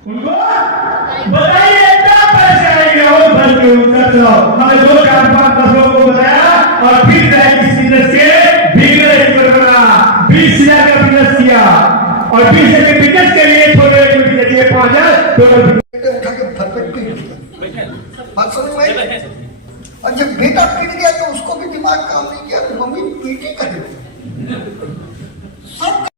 उनको बताइए क्या पैसे आएंगे वो भर के उत्तर दो। हमने 2-4-5-10 लोगों को बताया और फिर बिजनेस के बिजनेस बना 20,000 का बिजनेस किया और 20,000 के बिजनेस के लिए छोटे छोटे जरिए 5,000 टोटल उठा के घर पे पीट दिया। बात समझ में आई? और जब बेटा पीट गया तो उसको भी दिमाग काम नहीं किया, तो मम्मी पीटी करे सब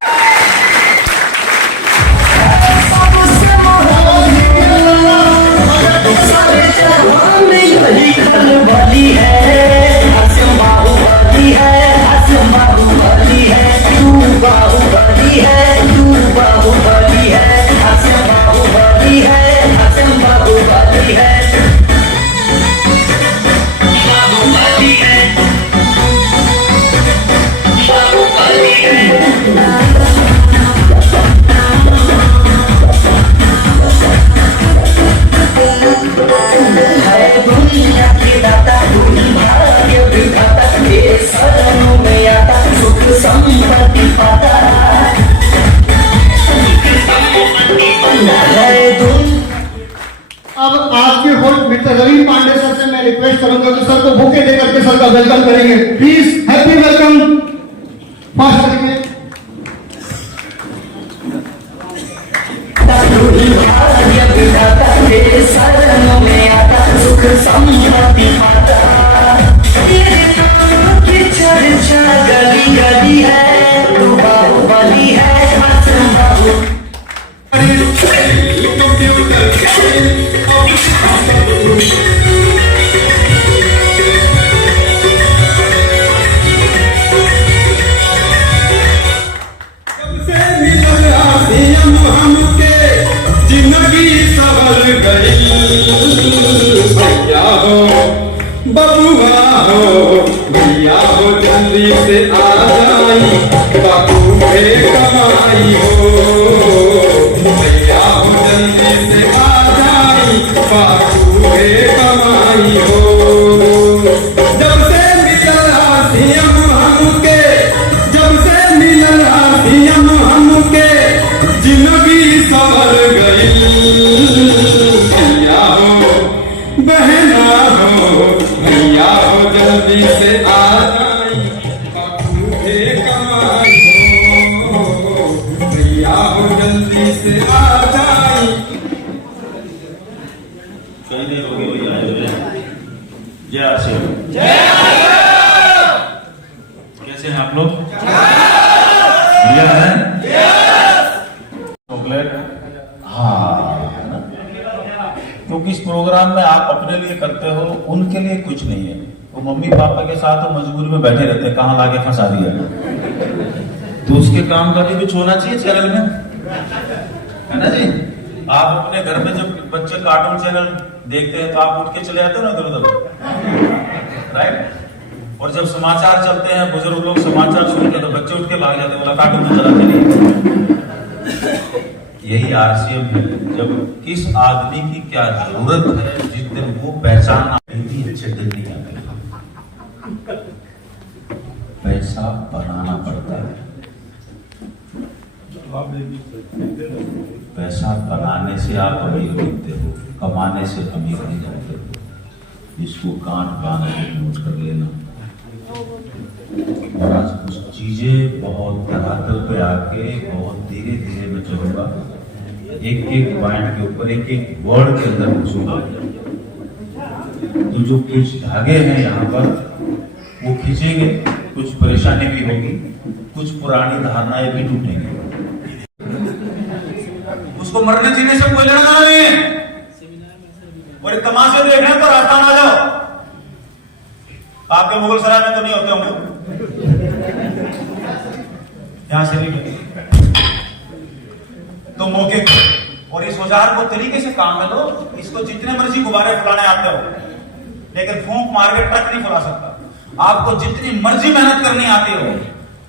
अब आज के host mister Ravi Pandey sir से मैं रिक्वेस्ट करूंगा कि सर को बुके देकर के सर का वेलकम करेंगे। प्लीज हैप्पी वेलकम फास्ट करेंगे। बबुआ हो भैया हो जल्दी से आ जाई बाबू है कमाई हो भैया हो जल्दी से आ जाई बाबू है कमाई हो जब से मिलल सीएम हमके जब से मिलल सीएम हमके जिंदगी संभल गई भैया हो बहना हो भैया हो जल्दी से आ जाई बाबू है कमाई हो भैया हो जल्दी से आ जाई। कई देर हो गई जय आसिफ कैसे हैं आप लोग? बढ़िया है चॉकलेट हाँ क्योंकि इस प्रोग्राम में आप अपने लिए करते हो उनके लिए कुछ नहीं है। वो मम्मी पापा के साथ तो मजबूरी में बैठे रहते हैं कहाँ लाके फंसा दिया तो उसके काम का भी कुछ होना चाहिए चैनल में है ना जी। आप अपने घर में जब बच्चे कार्टून चैनल देखते हैं तो आप उठ के चले जाते हो ना इधर उधर राइट। और जब समाचार चलते हैं बुजुर्ग लोग समाचार सुनते हैं तो बच्चे उठ के भाग जाते हैं बोला कार्टून में चलाते नहीं। यही आरसीएम है जब किस आदमी की क्या जरूरत है जिस दिन वो पहचान भी अच्छे दिन नहीं आते। पैसा बनाना पड़ता है पैसा बनाने से आप अमीर बनते हो कमाने से अमीर नहीं बनते हो। इसको गांठ बांध के नोट कर लेना। और आज कुछ चीजें बहुत धरातल पे आके बहुत धीरे धीरे मैं चलूंगा एक एक पॉइंट के ऊपर एक एक वर्ड के अंदर घुसूंगा। तो जो कुछ धागे हैं यहाँ पर वो खींचेंगे कुछ परेशानी भी होगी कुछ पुरानी धारणाएं भी टूटेंगी। उसको मरने जीने से कोई लेना नहीं है और तमाशे देखने पर राजस्थान आ जाओ। आपके मुगल सराय में तो नहीं होते होंगे यहां से नहीं तो मौके और इस औजार को तरीके से काम में लो। इसको जितने मर्जी गुब्बारे फुलाने आते हो लेकिन फूंक मार के ट्रक नहीं फुला सकता। आपको जितनी मर्जी मेहनत करनी आती हो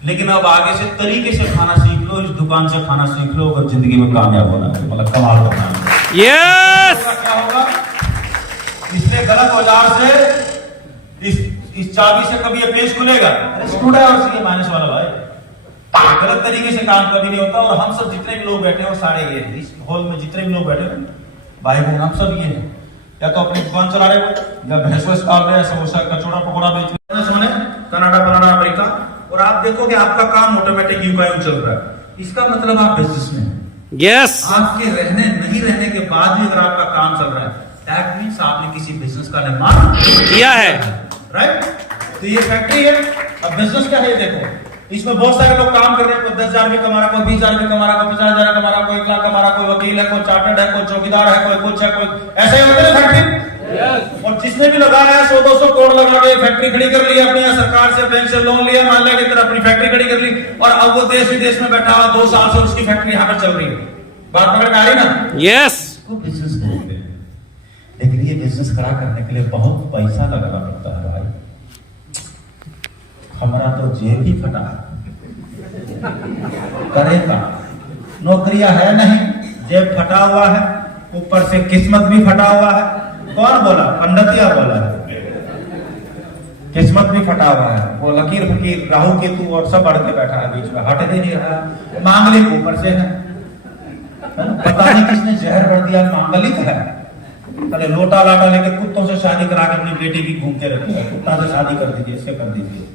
लेकिन अब आगे से तरीके से खाना सीख लो। इस दुकान से खाना सीख लो अगर जिंदगी में कामयाब होना है मतलब कमाल करना है। यस क्या होगा इसलिए गलत औजार से इस चाबी से कभी ये पेज खुलेगा। अरे स्टूडेंट और सी माइनस वाला भाई गलत तरीके से काम कभी नहीं होता। और हम सब जितने भी लोग बैठे हो सारे ये इस हॉल में जितने भी लोग बैठे हो भाई बहन हम सब ये हैं, या तो अपनी दुकान चला रहे हो या भैंस वैस पाल रहे हैं, समोसा कचौड़ा पकौड़ा बेच रहे हैं, सोने कनाडा अमेरिका, और आप देखोगे आपका काम ऑटोमेटिक यूं चल रहा है। इसका मतलब आप बिजनेस में हैं। यस, आपके नहीं रहने के बाद भी अगर आपका काम चल रहा है, दैट मींस आपने किसी बिजनेस का निर्माण किया है, राइट। तो ये फैक्ट्री है। अब बिजनेस क्या है देखो, इसमें बहुत सारे लोग काम कर रहे हैं, कोई 10,000 भी कमा रहा, कोई 20,000 भी कमा रहा, कोई 50,000 कमा रहा, कोई 1 लाख कमा रहा, कोई वकील है, कोई चार्टर्ड है, कोई चौकीदार है, कोई कुछ है, कोई ऐसे ही होते हैं फैक्ट्री। और जिसने भी लगाया है 100-200 करोड़ लगा के फैक्ट्री खड़ी कर ली अपनी, सरकार से बैंक से लोन लिया, मान लिया कि तरह अपनी फैक्ट्री खड़ी कर ली, और अब वो देश विदेश में बैठा हुआ 2 साल से उसकी फैक्ट्री यहाँ पर चल रही है। बात पकड़ में आ रही ना? यस, इसको बिजनेस बोलते हैं। लेकिन ये बिजनेस खड़ा करने के लिए बहुत पैसा लगाना पड़ता है भाई। हमारा तो जेब ही फटा है, करेगा नौकरियां है नहीं, जेब फटा हुआ है, ऊपर से किस्मत भी फटा हुआ है। कौन बोला? पंडितिया बोला है, किस्मत भी फटा हुआ है। वो लकीर फकीर राहु केतु और सब अड़ के बैठा है बीच में, हट दे नहीं रहा। मांगलिक ऊपर से है, पता नहीं किसने जहर भर दिया, मांगलिक है। पहले लोटा लाटा लेके कुत्तों से शादी करा के अपनी बेटी की घूमते रहते हैं, कुत्ता से शादी कर दीजिए, इससे कर दीजिए।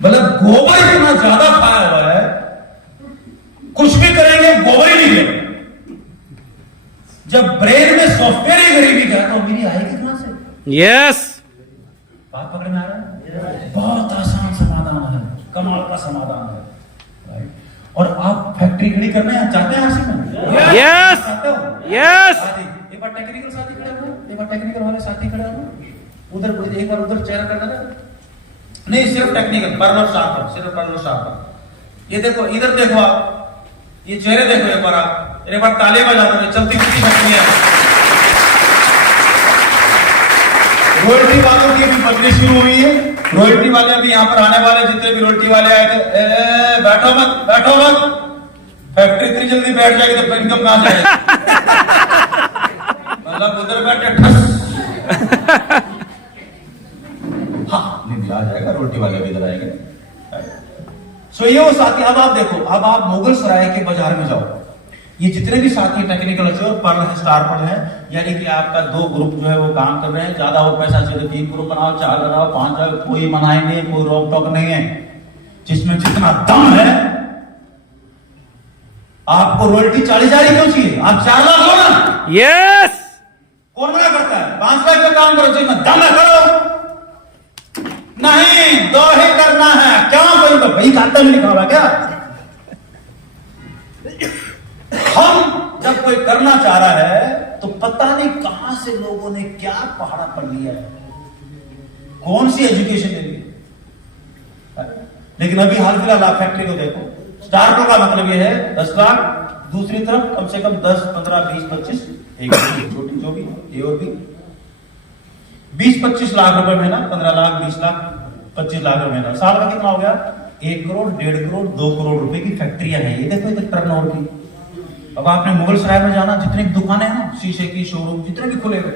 मतलब गोबर इतना ज्यादा खाया हुआ है, कुछ भी करेंगे गोबर ही नहीं देंगे। जब ब्रेन में सॉफ्टवेयर ही गरीबी का तो मेरी आएगी कहां से? यस, बात पकड़ में आ रहा है? बहुत आसान समाधान है, कमाल का समाधान है, राइट। और आप फैक्ट्री खड़ी करना चाहते हैं आरसी में? Yes, yes. एक बार टेक्निकल साथी खड़े हो, एक बार टेक्निकल वाले साथी खड़े हो, उधर एक बार उधर चेहरा कर देना। नहीं, सिर्फ टेक्निकल, बर्नर शार्पर, सिर्फ बर्नर शार्पर। ये देखो, इधर देखो आप, ये चेहरे देखो एक बार आप, एक बार ताली बजा दो। चलती फिरती फैक्ट्री है। रॉयल्टी वालों की भी बदली शुरू हुई है। रॉयल्टी वाले भी यहाँ पर आने वाले, जितने भी रॉयल्टी वाले आए थे, बैठो मत, बैठो मत, फैक्ट्री इतनी जल्दी बैठ जाएगी तो इनकम कहां जाएगी? मतलब उधर बैठे ठस, हाँ नहीं आ जाएगा, रोटी वाले भी इधर आएंगे। सो ये वो साथी। अब आप देखो, अब आप मुगल सराय के बाजार में जाओ, ये जितने भी साथी टेक्निकल अच्छे और पर्ल है, स्टार पर्ल है, यानी कि आपका 2 ग्रुप जो है वो काम कर रहे हैं। ज्यादा हो पैसा चाहिए 3 ग्रुप बनाओ, 4 बनाओ, 5 बनाओ, कोई मनाही नहीं, कोई रोक टोक नहीं है। जिसमें जितना दम है, आपको रॉयल्टी 40,000 क्यों चाहिए? आप 4 लाख हो ना। यस, कौन मना करता है? 5 लाख का काम करो, चाहिए दम है करो। नहीं, 2 ही करना है। क्या कोई भाई खाता में लिखा हुआ क्या? हम जब कोई करना चाह रहा है तो पता नहीं कहां से लोगों ने क्या पहाड़ा पढ़ लिया है, कौन सी एजुकेशन ले ली। लेकिन अभी हाल फिलहाल आप फैक्ट्री को देखो, स्टार्टअप का मतलब ये है 10 लाख, दूसरी तरफ कम से कम 10, 15, 20, 25, एक छोटी जो भी ये और भी 20-25 लाख रुपए महीना, 15 लाख, 20 लाख, 25 लाख रुपए महीना। साल का कितना हो गया? 1 करोड़, 1.5 करोड़, 2 करोड़ रुपए की फैक्ट्रियां हैं। ये देखो इधर टर्नओवर की। अब आपने मुगल सराय में जाना, जितनी भी दुकानें हैं ना, शीशे की शोरूम जितने भी खुले हुए,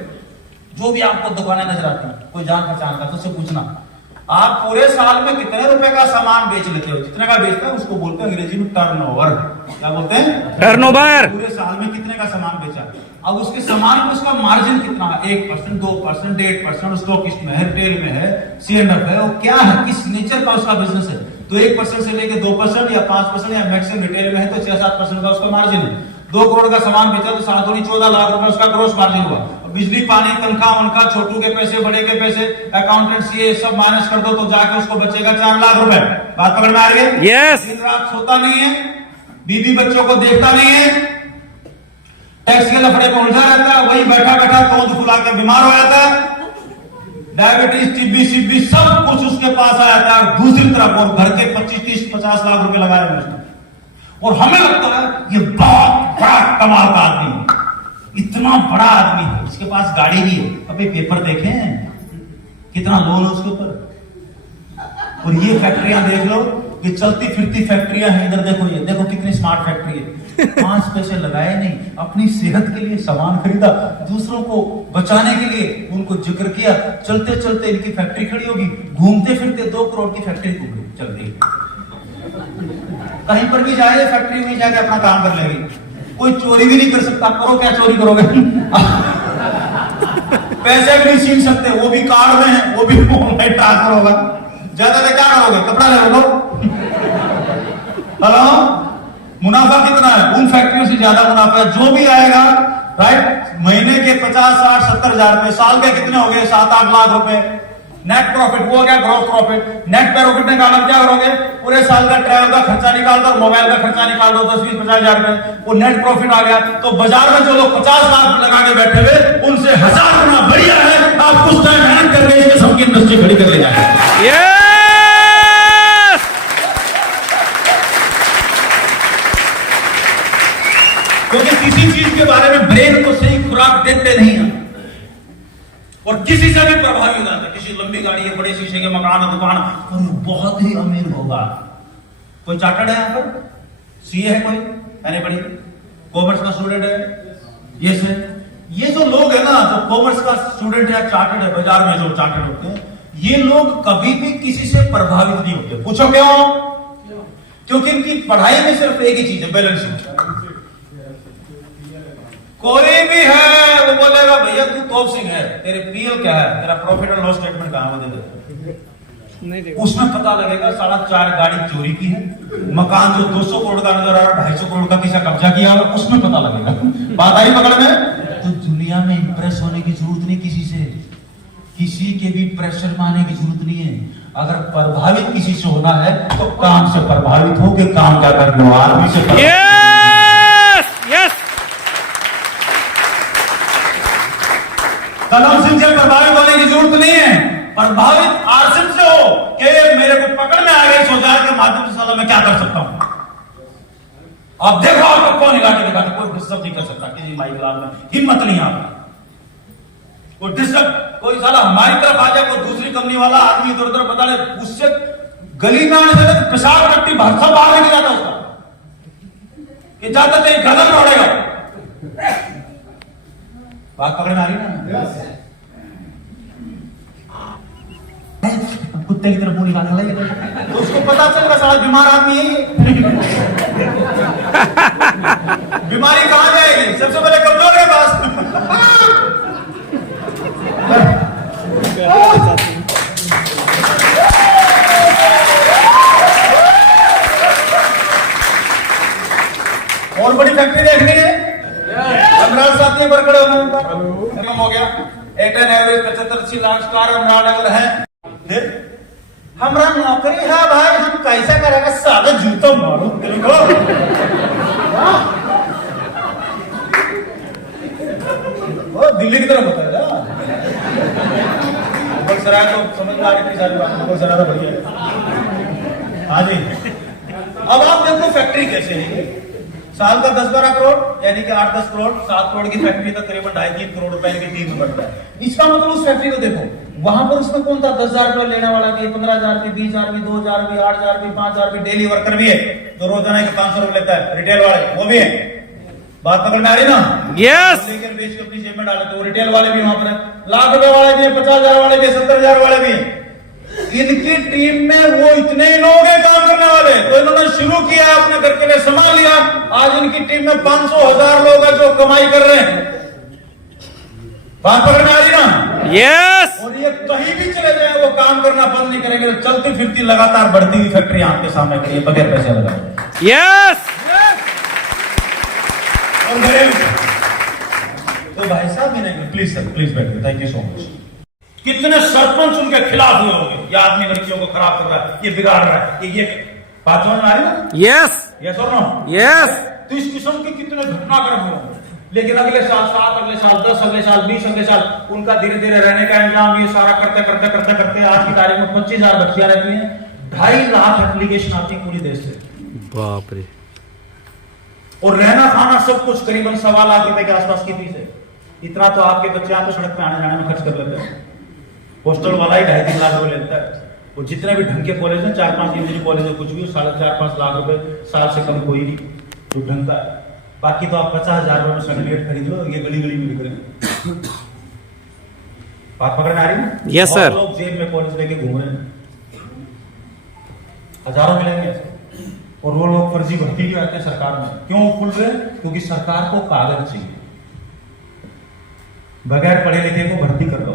जो भी आपको दुकानें नजर आती हैं, कोई जान पहचान का तो उससे पूछना, आप पूरे साल में कितने रुपए का सामान बेच लेते हो? जितने का बेचते हैं उसको बोलते हैं अंग्रेजी में टर्नओवर। क्या बोलते हैं? टर्नओवर। पूरे साल में कितने का सामान बेचा। अब उसके सामान में उसका मार्जिन कितना है? 1%, 2%, 1.5%, स्टॉकिस्ट में है, रिटेल में है, सीएनएफ है, वो क्या है, किस नेचर का उसका बिजनेस है? तो 1% से लेके 2% या 5% या मैक्सिमम रिटेल में है तो 6-7% का उसका मार्जिन है। 2 करोड़ का सामान बेचा तो 14 लाख रुपए उसका ग्रोस मार्जिन हुआ। बिजली पानी तनख्वाह उनका, छोटू के पैसे, बड़े के पैसे, अकाउंटेंट्स ये सब माइनस कर दो तो जाके उसको बचेगा 4 लाख रुपए। बात पकड़ में आ रही है? यस। दिन रात सोता नहीं है, बीवी बच्चों को देखता नहीं है, टैक्स के लफड़े में उलझा रहता है, वही बैठा बैठा तोंद फुला के बीमार हो जाता है, डायबिटीज, टीबी, सीबी सब कुछ उसके पास आ जाता है। दूसरी तरफ और घर के 25, 30, 50 लाख रुपए लगाए हुए उसने, और हमें लगता है ये बहुत बड़ा कमाल का आदमी है, इतना बड़ा आदमी है, इसके पास गाड़ी भी है। अबे पेपर देखे कितना लोन है उसके ऊपर। और ये फैक्ट्रियां देख लो, ये चलती फिरती फैक्ट्रियां हैं। इधर देखो, ये देखो कितनी स्मार्ट फैक्ट्री है। 5 पैसे लगाए नहीं, अपनी सेहत के लिए सामान खरीदा, दूसरों को बचाने के लिए उनको जिक्र किया, चलते चलते इनकी फैक्ट्री खड़ी होगी, घूमते फिरते 2 करोड़ की फैक्ट्री चल रही है। कहीं पर भी जाए फैक्ट्री में जाके अपना काम कर लेगी, कोई चोरी भी नहीं कर सकता। करो क्या चोरी करोगे? पैसे भी नहीं छीन सकते, वो भी कार्ड में है, वो भी ऑनलाइन ट्रांसफर होगा। ज्यादा क्या करोगे? कपड़ा ले लो। हेलो, मुनाफा कितना है? उन फैक्ट्रियों से ज्यादा मुनाफा है। जो भी आएगा राइट, महीने के 50, 60, 70 हजार रुपए, साल के कितने हो गए? 7-8 लाख रुपए नेट प्रॉफिट। वो क्या ग्रॉस प्रॉफिट? नेट प्रॉफिट निकालना क्या करोगे? पूरे साल का ट्रैवल का खर्चा निकाल दो, मोबाइल का खर्चा निकाल दो, 10-20-50 हजार रुपए, वो नेट प्रॉफिट आ गया। तो बाजार में जो लोग 50 लाख लगा के बैठे हुए, उनसे 1000 गुना बढ़िया है आप कुछ टाइम मेहनत करके इसके सबकी इंडस्ट्री खड़ी कर ले जाए। यस, क्योंकि किसी चीज के बारे में ब्रेन को सही खुराक देते नहीं है और किसी से भी प्रभावित हो जाता है। किसी लंबी गाड़ी है, बड़े शीशे के मकान है, दुकान, और वो बहुत ही अमीर होगा। कोई चार्टर्ड है यहाँ पर? सीए है कोई? एनीबॉडी? कॉमर्स का स्टूडेंट है? ये जो लोग है ना, जो कॉमर्स का स्टूडेंट है, चार्टर्ड है, बाजार में जो चार्टर्ड होते हैं, ये लोग कभी भी किसी से प्रभावित नहीं होते। पूछो क्यों? क्योंकि इनकी पढ़ाई में सिर्फ एक ही चीज है, बैलेंस शीट। कोई भी है वो बोलेगा भैया तू तोप सिंह है, तेरे पीएल क्या है, तेरा प्रॉफिट एंड लॉस स्टेटमेंट कहां है, वो दे दे। उसमें पता लगेगा 4.5 गाड़ी चोरी की है, मकान जो 200 करोड़ का नजर आ रहा है 250 करोड़ का किसी कब्जा किया होगा, उसमें पता लगेगा। बात आई पकड़ में? तो दुनिया में इंप्रेस होने की जरूरत नहीं किसी से, किसी के भी प्रेशर में आने की जरूरत नहीं है। अगर प्रभावित किसी से होना है तो काम से प्रभावित हो के काम क्या कर लो, आदमी से। यस यस, कलम सिंह से प्रभावित होने की जरूरत नहीं है, प्रभावित आसिफ से हो कि मेरे को पकड़ में आ गई 100,000 के माध्यम से, साला मैं क्या कर सकता हूं। अब देखो आपको कौन हिलाके दिखाते, कोई डिस्टर्ब नहीं कर सकता किसी माई क्लास में, हिम्मत नहीं आता कोई डिस्टर्ब। कोई साला हमारी तरफ आ जाए, कोई दूसरी कंपनी वाला आदमी इधर उधर बता ले, उससे गली में आने से पेशाब कट्टी सब बाहर निकल जाता उसका, ये जाता तेरी गलत दौड़ेगा। बात पकड़ में आ रही ना? कुत्ते की तरफ मुंह निकालने लगे तो उसको पता चलेगा साला बीमार आदमी है ये। बीमारी कहां जाएगी? सबसे पहले कमजोर के पास। और बड़ी फैक्ट्री देखनी है, रमराज साथी पर खड़े होने हो गया। एटन एवरेज 75-80 लाख स्टार रमराज है। हमारा नौकरी है भाई, हम कैसा करेगा? साला जूता मारो देखो। वो दिल्ली की तरफ होता है ना, मुगल सराय तो समझ में आ रही थी सारी बात, मुगल सराय तो बढ़िया है। हाँ जी, अब आप देखो फैक्ट्री कैसे है। साल का 10-12 करोड़ यानी कि 8-10 करोड़, 7 करोड़ की फैक्ट्री का करीबन 2.5-3 करोड़ रुपए के 3 बढ़ता है। इसका मतलब उस फैक्ट्री को देखो, वहां पर उसमें कौन था? 10,000 रुपए लेने वाला भी, 15,000 भी, 20,000 भी, 2,000 भी, 8,000 भी, 5,000 भी। डेली वर्कर भी है जो रोजाना के 500 रुपए लेता है, रिटेल वाले वो भी है। बात पकड़ में आ रही ना? यस, लेकिन बेच के अपनी जेब में डाले तो रिटेल वाले भी वहां पर है, लाख रुपए वाले भी है, 50,000 वाले भी है, 70,000 वाले भी है। इनकी टीम में वो इतने ही लोग हैं काम करने वाले, तो इन्होंने शुरू किया, अपने घर के लिए संभाल लिया। आज इनकी टीम में 500,000 लोग हैं जो कमाई कर रहे हैं। बात पकड़ में आ रही ना? यस, और ये कहीं भी चले जाए वो काम करना बंद नहीं करेंगे। तो चलती फिरती लगातार बढ़ती हुई फैक्ट्री आपके सामने करिए बगैर पैसे लगाए। यस, और घरेलू तो भाई साहब नहीं, प्लीज सर प्लीज बैठिए, थैंक यू सो मच। कितने सरपंच उनके खिलाफ हुए होंगे, ये आदमी लड़कियों को खराब कर रहा है, ये बिगाड़ रहा है, ये बात समझ में आ रही ना? यस यस और नो? यस। तो इस किस्म के कितने घटनाक्रम हुए होंगे। लेकिन अगले साल 7, अगले साल 10, अगले साल 20, अगले साल उनका धीरे धीरे रहने का इंतजाम, ये सारा करते करते करते करते आज की तारीख में 25,000 बच्चियां रहती हैं, 2.5 लाख एप्लीकेशन आती है पूरे देश से। बाप रे। और रहना खाना सब कुछ करीबन 1.25 लाख रुपए के आसपास की फीस है। इतना तो आपके बच्चे आपको सड़क पे आने जाने में खर्च कर लेते हैं। हॉस्टल वाला ही 2.5-3 लाख रुपए लेता है। और जितने भी ढंग के कॉलेज हैं, 4-5 इंजीनियरिंग कॉलेज है, कुछ भी 4.5-5 लाख रुपए साल से कम कोई नहीं जो ढंग का है। बाकी तो आप 50,000 रुपए में सर्टिफिकेट खरीद लो, ये गली गली में बिक रहे हैं। बात पकड़ में आ रही है? Yes sir. लोग जेब में कॉलेज लेके घूम रहे हैं, हजारों मिलेंगे ऐसे। और वो लोग फर्जी भर्ती भी आते हैं सरकार में। क्यों खुल रहे? क्योंकि सरकार को कागज चाहिए, बगैर पढ़े लिखे को भर्ती कर दो,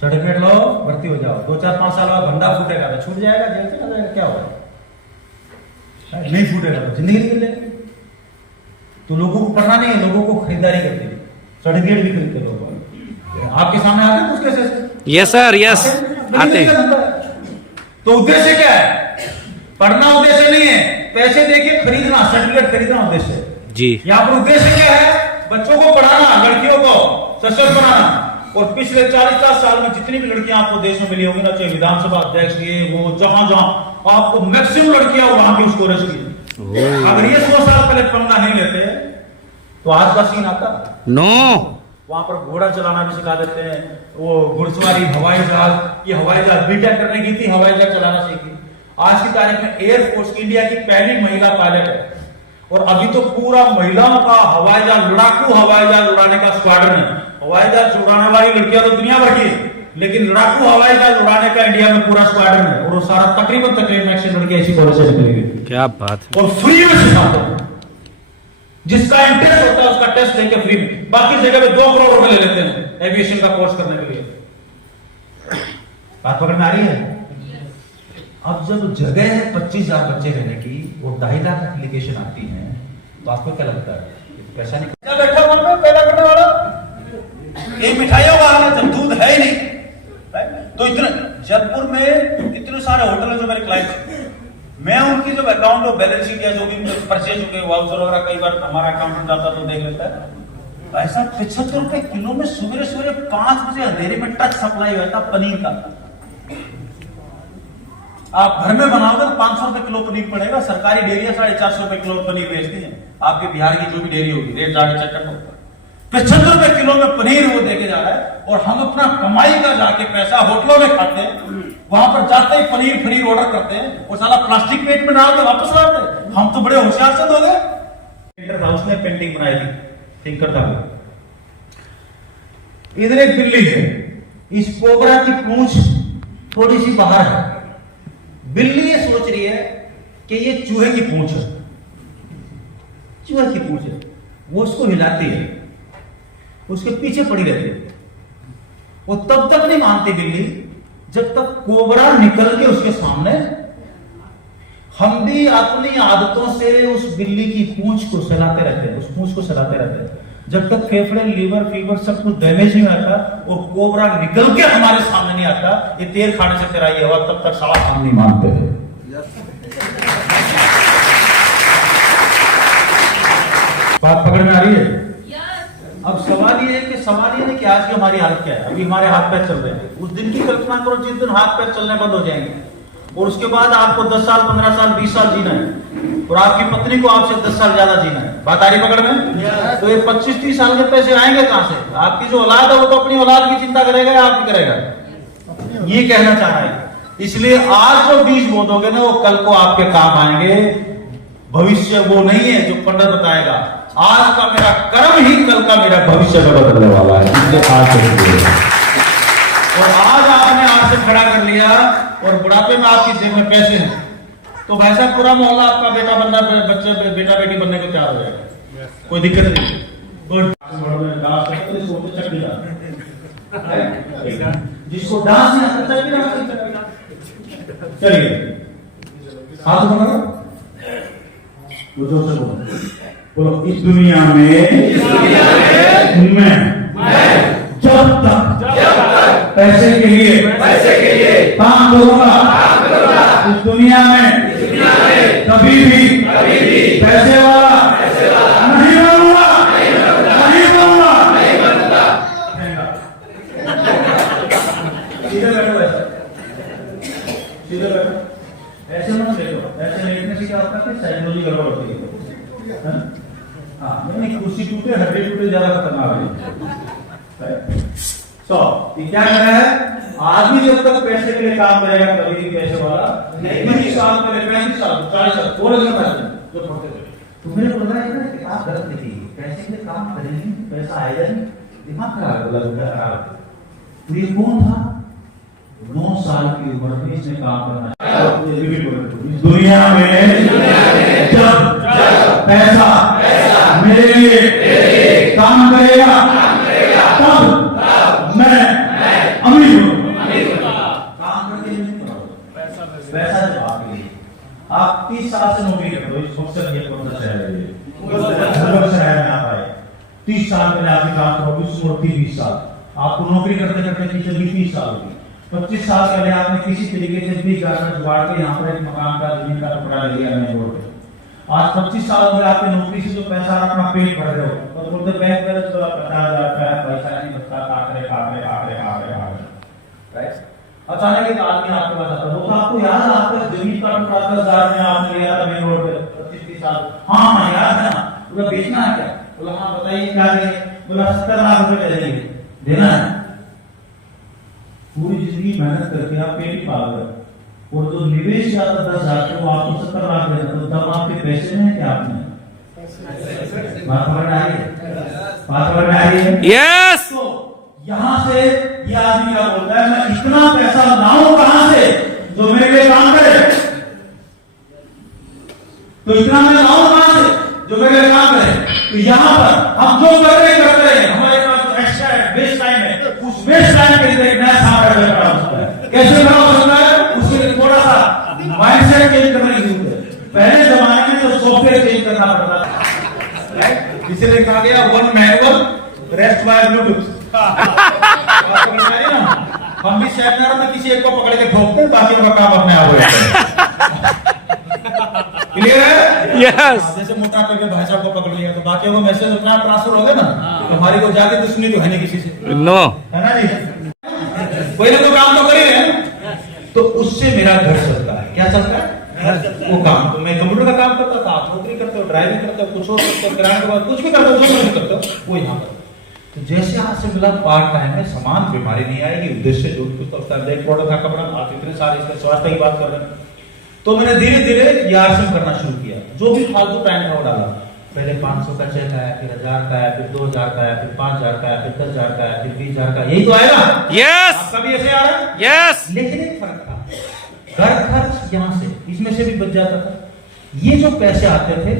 सर्टिफिकेट लो, भर्ती हो जाओ। 2-4-5 साल बाद भंडा फूटेगा तो छूट जाएगा, जेल चला जाएगा, क्या होगा? नहीं फूटेगा तो जिंदगी निकल जाएगी। तो लोगों को पढ़ना नहीं है, लोगों को खरीदारी करते हैं, सर्टिफिकेट भी खरीदते लोग। आपके सामने आते हैं कुछ कैसे? यस सर, यस आते हैं। तो उद्देश्य क्या है? पढ़ना उद्देश्य नहीं है, पैसे देके खरीदना, सर्टिफिकेट खरीदना उद्देश्य है जी। यहाँ पर उद्देश्य क्या है? बच्चों को पढ़ाना, लड़कियों को सशक्त बनाना। और पिछले 40 साल में जितनी भी लड़कियां आपको देश में मिली होंगी ना, चाहे विधानसभा अध्यक्ष ये वो, जहां जहां आपको मैक्सिमम लड़कियां वहां की उसको रच की। अगर ये 100 साल पहले पंगा नहीं लेते तो आज का सीन आता नो। वहां पर घोड़ा चलाना भी सिखा देते हैं, वो घुड़सवारी, हवाई जहाज। ये हवाई जहाज बीटेक करने की थी, हवाई जहाज चलाना सीखी। आज की तारीख में एयरफोर्स की इंडिया की पहली महिला पायलट है। और अभी तो पूरा महिलाओं का हवाई जहाज, लड़ाकू हवाई जहाज उड़ाने का स्क्वाड्रन है। हवाई जहाज उड़ाने वाली लड़कियां तो दुनिया भर की, लेकिन लड़ाकू हवाई जहाज उड़ाने का इंडिया में पूरा स्क्वाड्रन है। और वो सारा तकरीबन मैक्सिमम लड़कियां इसी कॉलेज से निकलेगी। क्या बात है। और फ्री में सिखाते हैं, जिसका इंटरेस्ट होता है उसका टेस्ट लेके फ्री में। बाकी जगह पे 2 करोड़ रुपए ले लेते हैं एविएशन का कोर्स करने के लिए। बात पकड़ में आ रही है? अब जब जगह है 25,000 बच्चे रहने की और 2.5 लाख एप्लीकेशन आती है, तो आपको क्या लगता है? पैसा नहीं बैठा मन में पैदा करने वाला। ये मिठाइयों का हाल है, जब दूध है ही नहीं। तो इतने जयपुर में इतने सारे होटल है जो मेरे क्लाइंट, मैं उनकी जो अकाउंट और बैलेंस शीट या जो भी परचेज हो गए, वाउचर वगैरह, कई बार हमारा अकाउंटेंट जाता तो देख लेता है। ऐसा 75 रुपए किलो में सवेरे 5 बजे अंधेरे में टच सप्लाई हुआ था पनीर का। आप घर में बनाओगे तो 500 रुपए किलो पनीर पड़ेगा। सरकारी डेयरियां 450 रुपए किलो पनीर बेचती हैं। आपके बिहार की जो भी डेयरी होगी, रेट जाके चेक करना होगा। 75 रुपए किलो में पनीर वो देके जा रहा है। और हम अपना कमाई का जाके पैसा होटलों में खाते हैं, वहां पर जाते ही पनीर ऑर्डर करते हैं और साला प्लास्टिक पेट में डाल के वापस लाते हैं। हम तो बड़े होशियार से हो गए। पेंटर था, उसने पेंटिंग बनाई थी, थिंकर था। इधर एक बिल्ली है, इस कोबरा की पूंछ थोड़ी सी बाहर है। बिल्ली ये सोच रही है कि ये चूहे की पूंछ है, चूहे की पूंछ है। वो उसको हिलाती है, उसके पीछे पड़ी रहती है। वो तब तक नहीं मानती बिल्ली जब तक कोबरा निकल के उसके सामने। हम भी अपनी आदतों से उस बिल्ली की पूंछ को सहलाते रहते हैं, उस पूंछ को सहलाते रहते हैं, जब तक फेफड़े, लीवर, फीवर सब कुछ डैमेज नहीं आता और कोबरा निकल के हमारे सामने नहीं आता। ये तेल खाने से तेरा ये हुआ, तब तक साला हम नहीं मानते हैं। बात पकड़ में आ रही है? अब सवाल ये है कि आज की हमारी हालत क्या है। अभी हमारे हाथ पैर चल रहे हैं। उस दिन की कल्पना करो जिस दिन हाथ पैर चलने बंद हो जाएंगे और उसके बाद आपको 10 साल, 15 साल, 20 साल जीना है और आपकी पत्नी को आपसे 10 साल ज्यादा जीना है। बात आ रही पकड़ में? तो ये 25-30 साल के पैसे आएंगे कहां से? आपकी जो औलाद है वो तो अपनी औलाद की चिंता करेगा या आपकी करेगा? ये कहना चाह रहा है। इसलिए आज जो बीज बोदोगे ना, वो कल को आपके काम आएंगे। भविष्य वो नहीं है जो पंडित बताएगा। आज का मेरा कर्म ही कल का मेरा भविष्य बदलने वाला है। इसलिए आज और आज आपने आज से खड़ा कर लिया और बुढ़ापे में आपकी जेब में पैसे हैं, तो भाई साहब पूरा मोहल्ला आपका बेटा बनना, बच्चे बेटा बेटी बनने को तैयार हो जाएगा। कोई दिक्कत नहीं। जिसको डांस नहीं आता चलिए हाथ बोलो, बोलो इस दुनिया में मैं जब तक पैसे के लिए काम करूंगा, इस दुनिया में कभी भी पैसे वाला नहीं बनूंगा, नहीं बनूंगा। सीधे बैठो, सीधे बैठो, ऐसे मत बैठो। ऐसे बैठने से क्या होता है? साइकोलॉजी गड़बड़ होती है। हाँ, नहीं कुर्सी टूटे, हड्डी टूटे, ज्यादा खतरनाक है। क्या कर रहा है? आदमी जब तक पैसे के लिए काम करेगा कभी भी पैसे वाला नहीं। 20 साल पहले, 35 साल, 40 साल थोड़े जो पढ़ते थे, तुम्हें बोल रहा है ना कि आप गलत नहीं, पैसे के लिए काम करेंगे, पैसा आएगा नहीं, दिमाग खराब होगा। तो ये कौन था? 9 साल की उम्र में इसने काम करना इस दुनिया में जब पैसा मेरे लिए काम करेगा तब मैं अमीर हूँ। काम करके नहीं करोगे, पैसा जब आपके लिए। आप 30 साल से नौकरी करते हो, इस सोच ये कौन सा शहर है? शहर में आप आए 30 साल पहले आपके काम करोगे, 20 साल आपको नौकरी करते करते पीछे 20 साल होगी। 25 साल पहले आपने किसी तरीके से भी गार्डन जुगाड़ के यहाँ पर एक मकान का जमीन का टुकड़ा ले लिया मेन रोड पे। आज 25 साल हो गए आपकी नौकरी से जो पैसा अपना पेट भर रहे हो और बोलते बैंक बैलेंस तो 50,000 पैसा नहीं बचता, काट रहे। अचानक एक आदमी आपके पास आता है, वो तो आपको याद है आपका जमीन का टुकड़ा 10,000 में आपने लिया था मेन रोड पे 25-30 साल। हाँ याद है ना, बोला बेचना है क्या? बोला हाँ बताइए क्या देंगे? बोला 70 लाख रुपए दे देंगे, देना है। पूरी जिंदगी मेहनत करके आप पेट पाल गए और जो निवेश किया था 10,000 वो आपको 70 लाख देना, तो तब आपके पैसे में क्या आपने बात समझ में आई है? यस तो यहाँ से ये आदमी क्या बोलता है, मैं इतना पैसा लाऊं कहां से जो मेरे लिए काम करे? तो इतना मैं लाऊं कहां से जो मेरे लिए काम करे? तो यहाँ पर हम जो करते हैं हमारे पास एक्स्ट्रा वेस्ट टाइम है, उस वेस्ट टाइम के लिए नया सामान खड़ा हो सकता है। कैसे खड़ा हो सकता है? उसके लिए थोड़ा सा माइंडसेट चेंज करने की जरूरत है। पहले जमाने में तो सॉफ्टवेयर चेंज करना पड़ता था, इसलिए कहा गया one manual rest by bluetooth. हम भी सेमिनार में किसी एक को पकड़ के ठोकते हैं ताकि उनका काम अपने आप हो जाए। क्लियर है? यस जैसे मोटापे के भाई साहब को पकड़ लिया तो बाकी को मैसेज अपना ट्रांसफर हो गया ना, तो हमारी को जाके दुश्मनी तो है नहीं किसी से, नो है ना जी? कोई ना कोई काम तो कर ही रहे हैं। तो उससे मेरा घर चलता है। क्या चलता है? वो काम। तो मैं कंप्यूटर का काम करता था, आप नौकरी करते हो, ड्राइविंग करते हो, कुछ और करते हो, किराने के बाद कुछ भी करते हो, जो मर्जी करते हो, वो यहाँ पर। तो जैसे आज से मिला पार्ट टाइम में समान बीमारी नहीं आएगी, उद्देश्य जो कुछ करता है, एक प्रोडक्ट का कपड़ा, आप इतने सारे इसमें स्वास्थ्य की बात कर रहे हैं। तो मैंने धीरे धीरे ये आश्रम करना शुरू किया। जो भी फालतू टाइम था वो डाला। पहले 500 का चेक आया, फिर 1000 का आया, फिर 2000 का आया, फिर 5000 का आया, फिर 10,000 का आया, फिर 20,000 का। यही तो आएगा। यस आपका भी ऐसे आ रहा है? यस लेकिन एक फर्क था, घर खर्च यहाँ से इसमें से भी बच जाता था। ये जो पैसे आते थे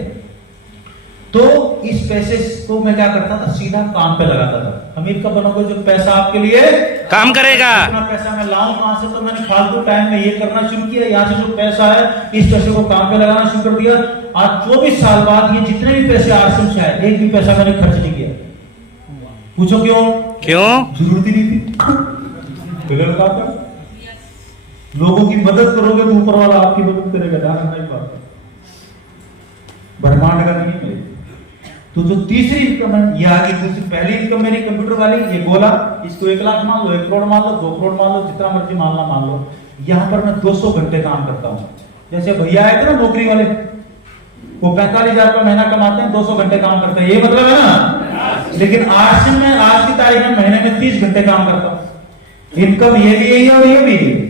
तो इस पैसे को मैं क्या करता था, सीधा काम पे लगाता था। अमीर कब बनोगे? जो पैसा आपके लिए काम करेगा। इतना पैसा मैं लाऊं कहां से? तो मैंने फालतू टाइम में ये करना शुरू किया। यहाँ से जो पैसा है इस पैसे को काम पे लगाना शुरू कर दिया। आज 24 साल बाद ये जितने भी पैसे आश्रम से आए, एक भी पैसा मैंने खर्च नहीं किया। पूछो क्यों? जरूरत ही नहीं थी। लोगों की मदद करोगे तो ऊपर वाला आपकी मदद करेगा, ध्यान रखना इस बात। ब्रह्मांड का नहीं मिलेगा। तो जो तीसरी इनकम है ये आगे दूसरी, पहली इनकम मेरी कंप्यूटर वाली, ये गोला, इसको 1 लाख मान लो, 1 करोड़ मान लो, 2 करोड़ मान लो, जितना मर्जी मानना मान लो। यहाँ पर मैं 200 घंटे काम करता हूँ। जैसे भैया आए थे ना नौकरी वाले, वो 45,000 रुपया महीना कमाते हैं, 200 घंटे काम करते हैं, ये मतलब है ना। लेकिन आज से मैं आज की तारीख में महीने में 30 घंटे काम करता हूँ। इनकम ये भी यही है और ये भी यही है।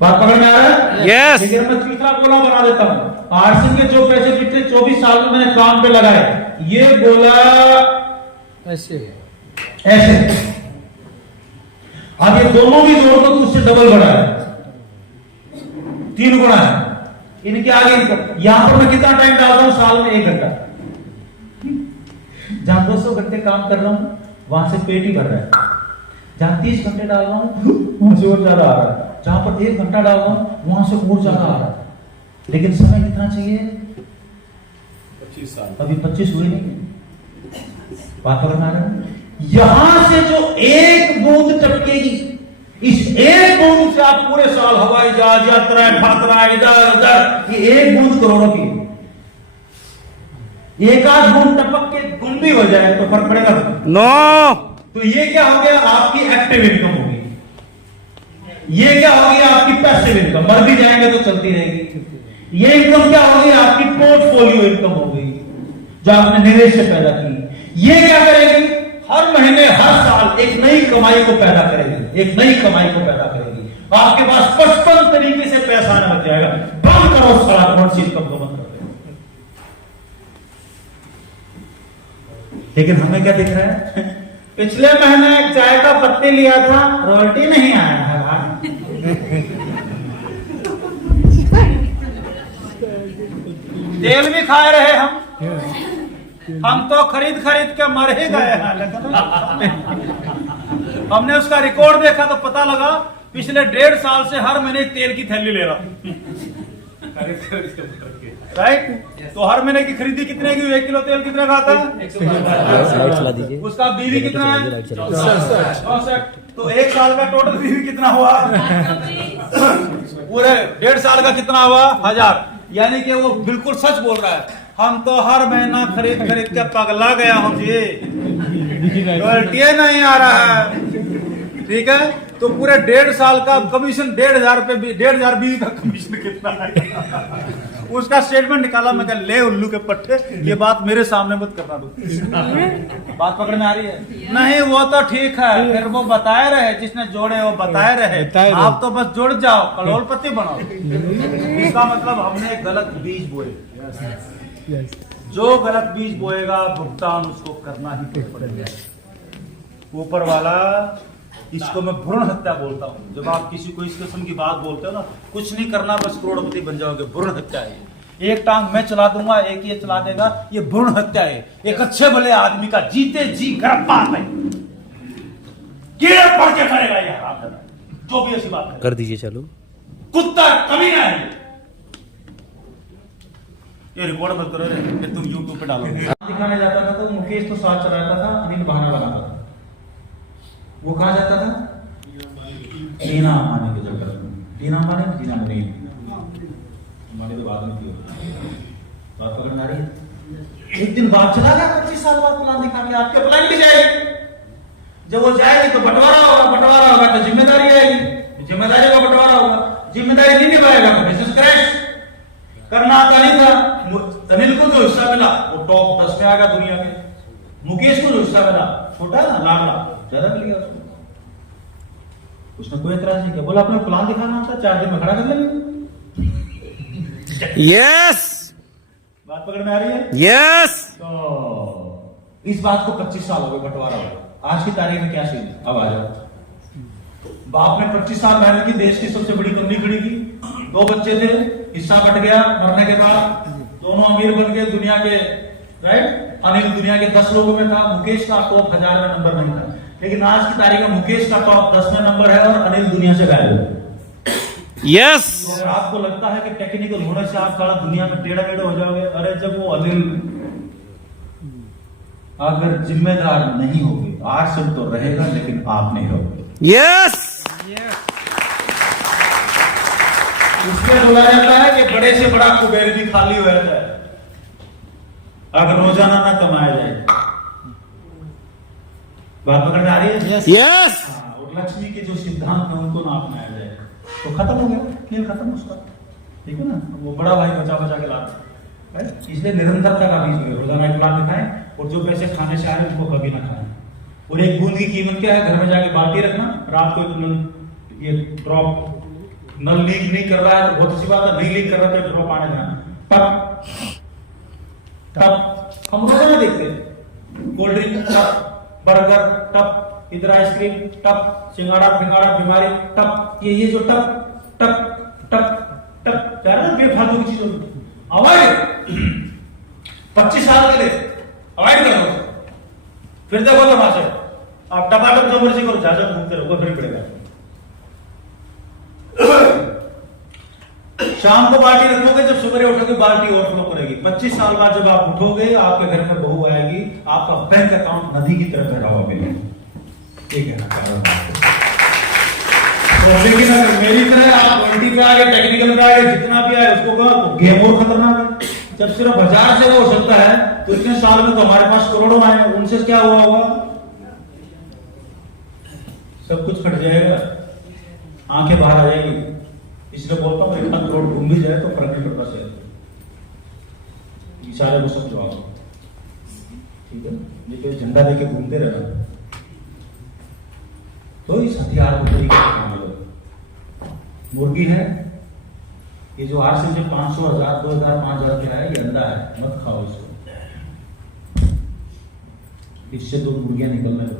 बात पकड़ में आ रहा है? यस लेकिन मैं तीसरा गोला बना देता हूँ। आरसिंह के जो पैसे पिछले 24 साल में मैंने काम पे लगाए, ये गोला ऐसे अब ये दोनों भी जोड़ दो तो उससे डबल बड़ा है, 3 गुना है। इनके आगे यहां पर मैं कितना टाइम डालता हूं? साल में 1 घंटा। जहां 200 घंटे काम कर रहा हूं वहां से पेट ही भर रहा है। जहां 30 घंटे डाल रहा हूं वहां से और ज्यादा आ रहा है। जहां पर 1 घंटा डाल रहा हूं वहां से और ज्यादा आ रहा है। लेकिन समय कितना चाहिए? 25 साल। अभी 25 हुए नहीं। बात करना है। यहां से जो एक बूंद टपकेगी, इस एक बूंद से आप पूरे साल हवाई जहाज, यात्रा, भात्रा, इधर उधर, ये एक बूंद करोड़ों की। एक आध बूंद टपक के गुम भी हो जाए तो फर्क पड़ेगा? नो तो ये क्या हो गया? आपकी एक्टिव इनकम होगी। ये क्या होगी? आपकी पैसिव इनकम। मर भी जाएंगे तो चलती रहेगी। ये इनकम क्या होगी? आपकी पोर्टफोलियो इनकम हो गई, जो आपने निवेश से पैदा की। ये क्या करेगी? हर महीने हर साल एक नई कमाई को पैदा करेगी, एक नई कमाई को पैदा करेगी। आपके पास 55 तरीके से पैसा आने लग जाएगा। बंद करो सारा कौन सी इनकम को बंद कर दो। लेकिन हमें क्या दिख रहा है? पिछले महीने एक चाय का पत्ती लिया था, रॉयल्टी नहीं आया है। तेल भी खा रहे हम तो खरीद के मर ही गए हैं। हमने उसका रिकॉर्ड देखा तो पता लगा पिछले 1.5 साल से हर महीने तेल की थैली ले रहा हूं। राइट, तो हर महीने की खरीदी कितने की? 1 किलो तेल कितने का आता है? उसका बीवी कितना है? 64। तो 1 साल का टोटल बीवी कितना हुआ? पूरे 1.5 साल का कितना हुआ? 1000। यानी कि वो बिल्कुल सच बोल रहा है। हम तो हर महीना खरीद के पगला गया हूं जी, रॉयल्टी नहीं आ रहा है। ठीक है, तो पूरे 1.5 साल का कमीशन 1,500 रुपए, 1,500 बीवी का कमीशन कितना है? उसका स्टेटमेंट निकाला। मैं कहा ले उल्लू के पट्टे, ये बात मेरे सामने मत करना दो। बात पकड़ में आ रही है? नहीं, वो तो ठीक है, फिर वो बताए रहे, जिसने जोड़े वो बताए रहे, आप तो बस जुड़ जाओ, करोड़पति बनो। इसका मतलब हमने गलत बीज बोए। जो गलत बीज बोएगा भुगतान उसको करना ही पड़ेगा। ऊपर वाला, इसको मैं भ्रूण हत्या बोलता हूँ। जब आप किसी को इस किस्म की बात बोलते हो ना, कुछ नहीं करना, बस करोड़पति बन जाओगे। भ्रूण हत्या है। एक टांग मैं चला दूंगा, एक ये चला देगा, ये भ्रूण हत्या है। एक अच्छे भले आदमी का जीते जी गिरफ्तार नहीं, कीड़े पड़ के करेगा ये हराम, जो भी ऐसी बात कर दीजिए। चलो, कुत्ता कमीना है ये रिकॉर्ड मत करो रे, तुम यूट्यूब पे डालो। दिखाने जाता था तो मुकेश तो साथ चलाता था, अनिल बहाना बनाता था। वो कहाँ जाता था? टीना अंबानी के चक्कर में। टीना अंबानी तो बात नहीं थी। बात पकड़ में आ रही है? एक दिन बाद चला गया, 25 साल बाद प्लान दिखा के। आपके प्लान भी जाएगी। जब वो जाएगी तो बंटवारा होगा तो जिम्मेदारी आएगी, जिम्मेदारी का बंटवारा होगा। जिम्मेदारी नहीं निभाएगा तो बिजनेस क्रैश। करना आता नहीं था। अनिल को जो हिस्सा मिला वो टॉप 10 में आ गया दुनिया में। मुकेश को जो हिस्सा मिला, छोटा ना लाडला, ज्यादा मिल गया उसको। उसने कोई एतराज नहीं किया, बोला अपने प्लान दिखाना था, 4 दिन में खड़ा कर लेंगे। यस, बात पकड़ में आ रही है? यस। तो इस बात को 25 साल हो गए, बंटवारा हो गया। आज की तारीख में क्या सीन? अब आ जाओ। बाप ने 25 साल मेहनत की, देश की सबसे बड़ी कंपनी खड़ी की, 2 बच्चे थे, हिस्सा बट गया मरने के बाद, दोनों अमीर बन गए दुनिया के। राइट, अनिल दुनिया के 10 लोगों में था, मुकेश का टॉप 1000 में नंबर नहीं था। लेकिन आज की तारीख में मुकेश का टॉप 10 में नंबर है और अनिल दुनिया से गायब है। यस। तो अगर आपको लगता है कि टेक्निकल होने से आप सारा दुनिया में टेढ़ा मेढ़ा हो जाओगे, अरे जब वो अनिल अगर जिम्मेदार नहीं होगे, आरसीएम तो रहेगा लेकिन आप नहीं रहोगे। यस। इसमें बोला जाता है कि बड़े से बड़ा कुबेर भी खाली हो जाता है अगर रोजाना ना कमाया जाए। बात पकड़ में आ रही है? यस। और लक्ष्मी के जो सिद्धांत है उनको ना अपनाया जाए तो खत्म हो गया, खेल खत्म उसका। ठीक है ना, वो बड़ा भाई बचा के लाता है। इसलिए निरंतरता का बीज है, रोजाना एक प्लान दिखाएं और जो पैसे खाने से आ रहे हैं उनको कभी ना खाएं। और एक बूंद की कीमत क्या है? घर में जाके बाल्टी रखना, रात को ये ड्रॉप नल लीक नहीं कर रहा है तो बहुत अच्छी बात है, नहीं लीक कर रहा है तो ड्रॉप आने देना। टप टप हम रोजाना देखते हैं, कोल्ड ड्रिंक टप, बर्गर टप, इधर आइसक्रीम टप, सिंगाड़ा फिंगाड़ा बीमारी टप, ये जो टप टप टप टप कह रहे हैं बेफालतू की चीजों अवॉइड 25 साल के लिए अवॉइड करो। फिर देखो तमाशा, आप टपाटप जो मर्जी करो, झाझक घूमते रहो, फिर पड़ेगा। शाम को बाल्टी रखोगे, जब सुबह उठोगे बाल्टी ओवरफ्लो करेगी। 25 साल बाद जब आप उठोगे, आपके घर में बहू आएगी, आपका बैंक अकाउंट नदी की तरह भरा हुआ मिलेगा। ठीक है ना? लेकिन अगर मेरी तरह आप क्वालिटी पे आ गए, टेक्निकल पे आ गए, जितना भी आए उसको कहो तो गेम और खतरनाक है। जब सिर्फ 1000 से वो हो सकता है तो इतने साल में तो हमारे पास करोड़ों आए, उनसे क्या हुआ होगा? सब कुछ कट जाएगा, आंखें बाहर आ जाएगी। इसलिए बोलता हूँ 1 करोड़ घूम भी जाए तो फर्क नहीं पड़ता से इशारे को समझो। ठीक है, ये तो झंडा देके घूमते रहना तो इस हथियार को तरीके से काम लो। मुर्गी है, ये जो आज से 500, 1000, 2000, 5000 का है, ये अंडा है, मत खाओ इसको। इससे 2 मुर्गियां निकलने दो।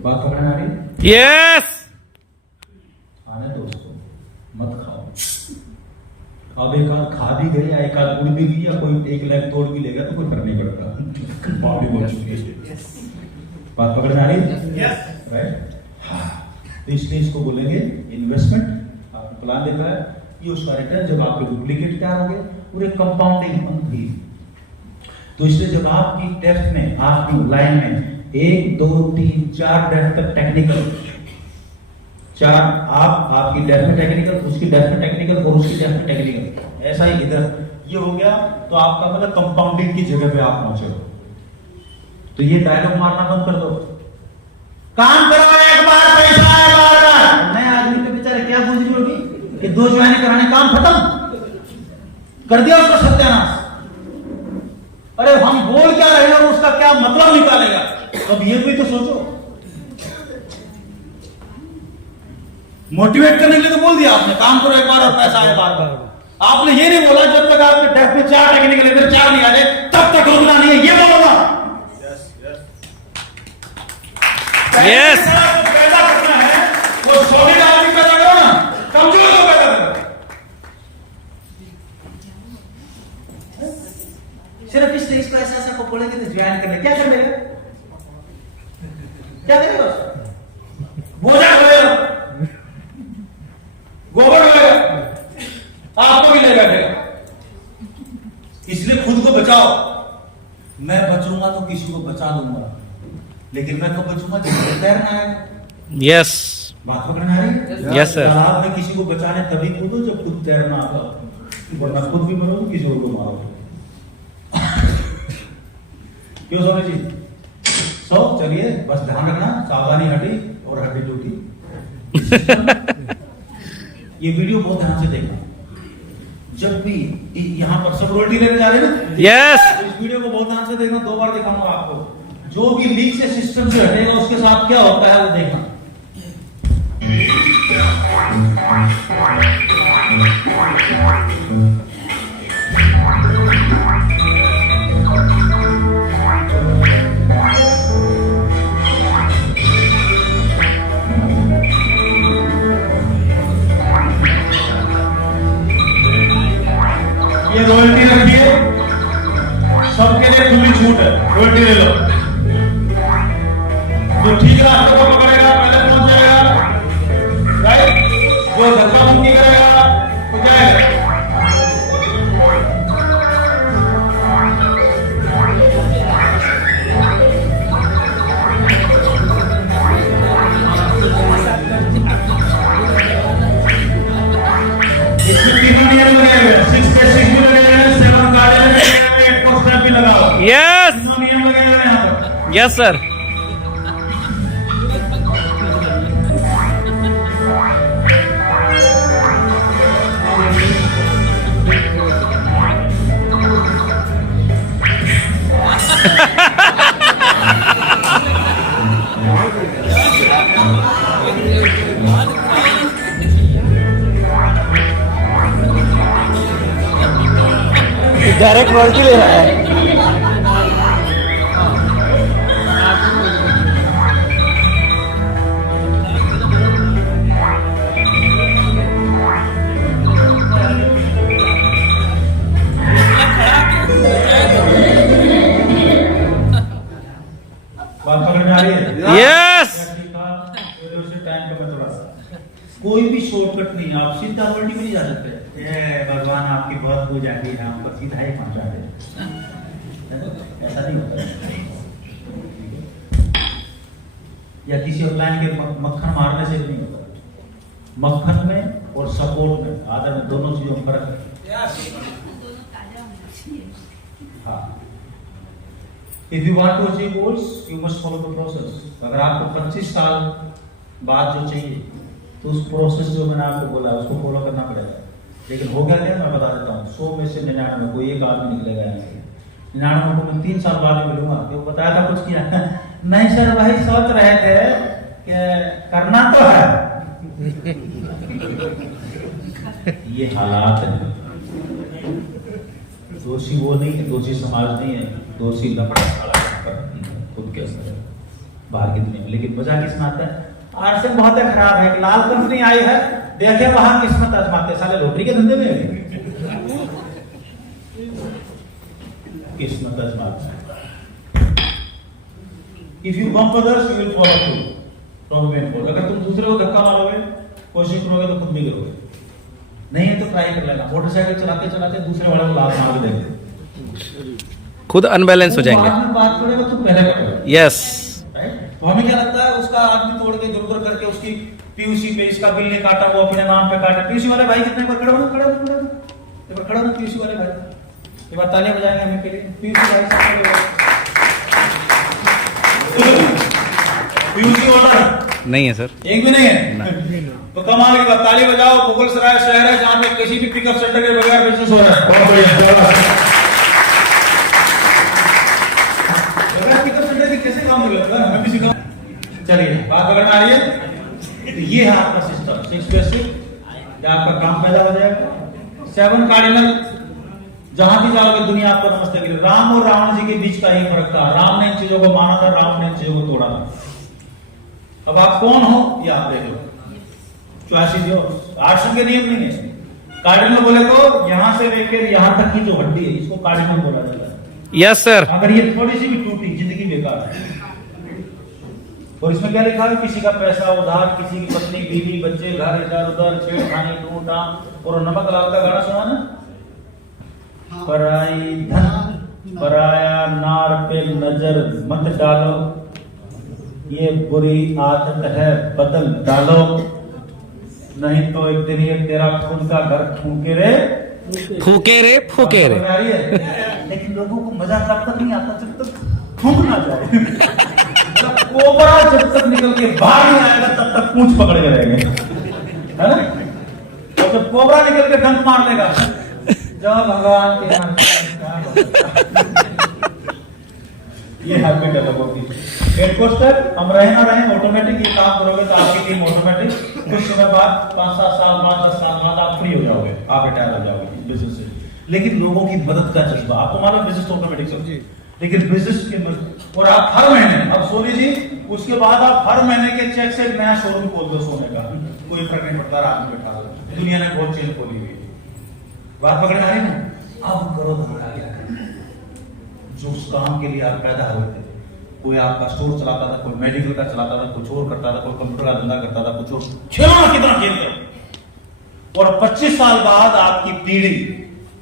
बात पकड़ने आ रही है? यस खाने दो उसको, मत खाओ। अब एक आध खा भी गई या एक आध उड़ भी गई या कोई एक लेग तोड़ भी लेगा तो कोई फर्क नहीं पड़ता, बॉडी बन चुकी है। बात पकड़ में आ रही है? राइट। हाँ, तो इसलिए इसको बोलेंगे इन्वेस्टमेंट। आपको प्लान देखा है, ये उसका रिटर्न जब आपके डुप्लीकेट क्या हो गए, पूरे कंपाउंडिंग बंद हुई। तो इसलिए जब आपकी डेप्थ में, आपकी लाइन में 1 2 3 4 डेप्थ तक टेक्निकल, 4 आपकी डेप्थ में टेक्निकल, उसकी डेप्थ में टेक्निकल और उसकी डेप्थ में टेक्निकल, ऐसा ही इधर ये हो गया, तो आपका मतलब कंपाउंडिंग की जगह पे आप पहुंचे हो। तो ये डायलॉग मारना बंद कर दो, काम करो एक बार पैसा है बार-बार। नए आदमी के बेचारे क्या बुद्धि होगी कि 2 ज्वाइन कराने काम खत्म कर दिया, उसका सत्यानाश। अरे हम बोल क्या रहे हैं और उसका क्या मतलब निकालेगा, अब ये भी तो सोचो। मोटिवेट करने के लिए तो बोल दिया आपने, काम करो एक बार और पैसा है बार-बार। आपने ये नहीं बोला जब तक आपके डेस्क में 4 टेक्निकल इधर 4 नहीं आ रहे तब तक रुकना नहीं है, ये बोलना। यस पैदा करना है वो सॉलिड आदमी पैदा करो ना, कमजोर को पैदा करो। सिर्फ इसलिए इसको ऐसा को बोलेंगे तो ज्वाइन करने क्या कर लेगा, क्या करेगा, बोझा ढोएगा, गोबर ढोएगा, आपको भी ले बैठेगा। इसलिए खुद को बचाओ। मैं बचूंगा तो किसी को बचा दूंगा, लेकिन मैं कब बचूंगा जब तैरना है। यस बात पकड़ में आ रही है? Yes, sir. तालाब में किसी को बचाने तभी कूदो जब खुद तैरना आता, वरना खुद भी मरोगे किसी और को मारोगे। क्यों सोनी जी? सो चलिए, बस ध्यान रखना, सावधानी हटी और हड्डी टूटी। ये वीडियो बहुत ध्यान से देखना। जब भी यहाँ पर सब रोटी लेने जा रहे हैं ना, यस तो इस वीडियो को बहुत ध्यान से देखना। 2 बार दिखाऊंगा आपको। जो भी लीक से सिस्टम से हटेगा उसके साथ क्या होता है वो देखना। ये रॉयल्टी रखिए, सबके लिए खुली छूट है, रॉयल्टी ले लो। जो ठीक रास्ते को पकड़ेगा पहले पहुंच जाएगा, राइट। जो धक्का मुक्की करेगा वो जाएगा। इसमें 3 नियम लगे हुए हैं, 6 पे 6 भी लगे हुए हैं, 7 गाड़ी लगे हुए हैं, 8 को स्टेप भी लगाओ। यस 3 नियम लगे हुए हैं यहाँ पर। यस सर डायरेक्ट रॉयल्टी ले रहा है। बात पकड़ में आ रही है? यस टाइम का मैं थोड़ा सा, कोई भी शॉर्टकट नहीं है, आप सीधा वर्ल्ड में नहीं जा सकते। भगवान आपकी बहुत हो जाती है, आपको सीधा ही पहुंचा दे, ऐसा नहीं होता। या किसी ऑनलाइन के मक्खन मारने से नहीं होता। मक्खन में और सपोर्ट में, आदर में, दोनों चीजों में फर्क है। हाँ, if you want to achieve goals you must follow the process. अगर आपको 25 साल बाद जो चाहिए तो उस प्रोसेस जो मैंने आपको बोला उसको फॉलो करना पड़ेगा। लेकिन हो गया क्या, मैं बता देता हूँ। 100 में से 99 कोई एक आदमी निकलेगा यहाँ से। 99 को मैं 3 साल बाद में मिलूंगा, क्यों बताया था कुछ किया नहीं सर, भाई सोच रहे थे कि करना तो है। ये हालात है। दोषी वो नहीं है, दोषी समाज नहीं है, दोषी लपड़ा खुद के अंदर बाहर की दुनिया में। लेकिन मजा किसमें आता है, आरसीएम बहुत है खराब है, लाल कंपनी आई है, देखे वहां किस्मत आजमाते, साले लॉटरी के धंधे में है। किस्मत आजमाते। If you bump others you will follow too, don't wait for. अगर तुम दूसरे को धक्का मारोगे, कोशिश करोगे तो खुद भी करोगे, नहीं है तो ट्राई कर लेना। मोटरसाइकिल चलाते चलाते दूसरे वाले को लात मार के देंगे, खुद अनबैलेंस हो जाएंगे। बाद में बात करेगा तो पहले करेगा। यस, तो हमें क्या लगता है, उसका आदमी तोड़ के इधर उधर करके उसकी पीयूसी पे इसका बिल नहीं काटा, वो अपने नाम पे काटा। पीयूसी वाले भाई कितने बार खड़े हो खड़े हो पीयूसी वाले भाई, एक बार तालियां बजाएंगे हमें के लिए पीयूसी भाई साहब। पीयूसी ऑर्डर नहीं है सर। एक भी नहीं है तो कमाल की बात, ताली बजाओ। मुगलसराय शहर है जहाँ पे किसी भी पिकअप सेंटर के बगैर बिजनेस हो रहा है। बहुत बढ़िया। पिकअप सेंटर की कैसे काम कर लेते हैं, हमें भी सिखाओ। चलिए बात अगर आ रही है तो ये है आपका सिस्टम 6 बेसिक, आपका काम पैदा हो जाएगा। 7 कार्डिनल, जहां भी जाओगे दुनिया आपको नमस्ते करेगी। राम और रावण जी के बीच का ही फर्क था, राम ने इन चीजों को माना था, राम ने इन चीजों को तोड़ा था। अब आप कौन हो ये आप देख लो, चॉइस इज योर्स। आर्ट्स के नियम नहीं है। कार्डिनल बोले तो यहां से लेकर यहां तक की जो हड्डी है इसको कार्डिनल बोला जाता है। Yes sir. अगर ये थोड़ी सी भी टूटी, जिंदगी बेकार है। और इसमें क्या लिखा है, किसी का पैसा उधार, किसी की पत्नी बीवी बच्चे घर इधर उधर छेड़खानी टूटा। और नमक लाल का गाना सुना ना, पराई धन पराया नार पे नजर मत डालो, ये बुरी आदत है बदल डालो, नहीं तो एक दिन ये तेरा खुद का घर फूके रे फूके रे फूके रे। लेकिन लोगों को मजा तब तक नहीं आता जब तक फूक ना जाए। कोबरा जब तक निकल के बाहर नहीं आएगा तब तक पूंछ पकड़ के रहेंगे, है ना। और जब कोबरा निकल के डंक मार लेगा, जब भगवान के ये हैबिट है लोगों की। हेड कोस्टर हम रहे ना रहे, ऑटोमेटिक ये काम करोगे तो आपकी टीम ऑटोमेटिक कुछ समय बाद 5-7 साल बाद 10 साल बाद आप फ्री हो जाओगे, आप रिटायर हो जाओगे बिजनेस से। लेकिन लोगों की मदद का जज्बा, आपको मालूम बिजनेस तो ऑटोमेटिक समझिए, लेकिन बिजनेस के और आप हर महीने, अब सोनी जी उसके बाद आप हर महीने के चेक से एक नया शोरूम खोल दो सोने का, कोई फर्क नहीं पड़ता, रात में बैठा दो। दुनिया ने बहुत चेन खोली हुई है, बात पकड़ में आ रही ना। अब करो धंधा क्या जो उस काम के लिए आप पैदा हुए थे। कोई आपका स्टोर चलाता था, कोई मेडिकल का चलाता था, कुछ और करता था, कोई कंप्यूटर का धंधा करता था, कुछ और खिलौना कितना खेलते। और 25 साल बाद आपकी पीढ़ी,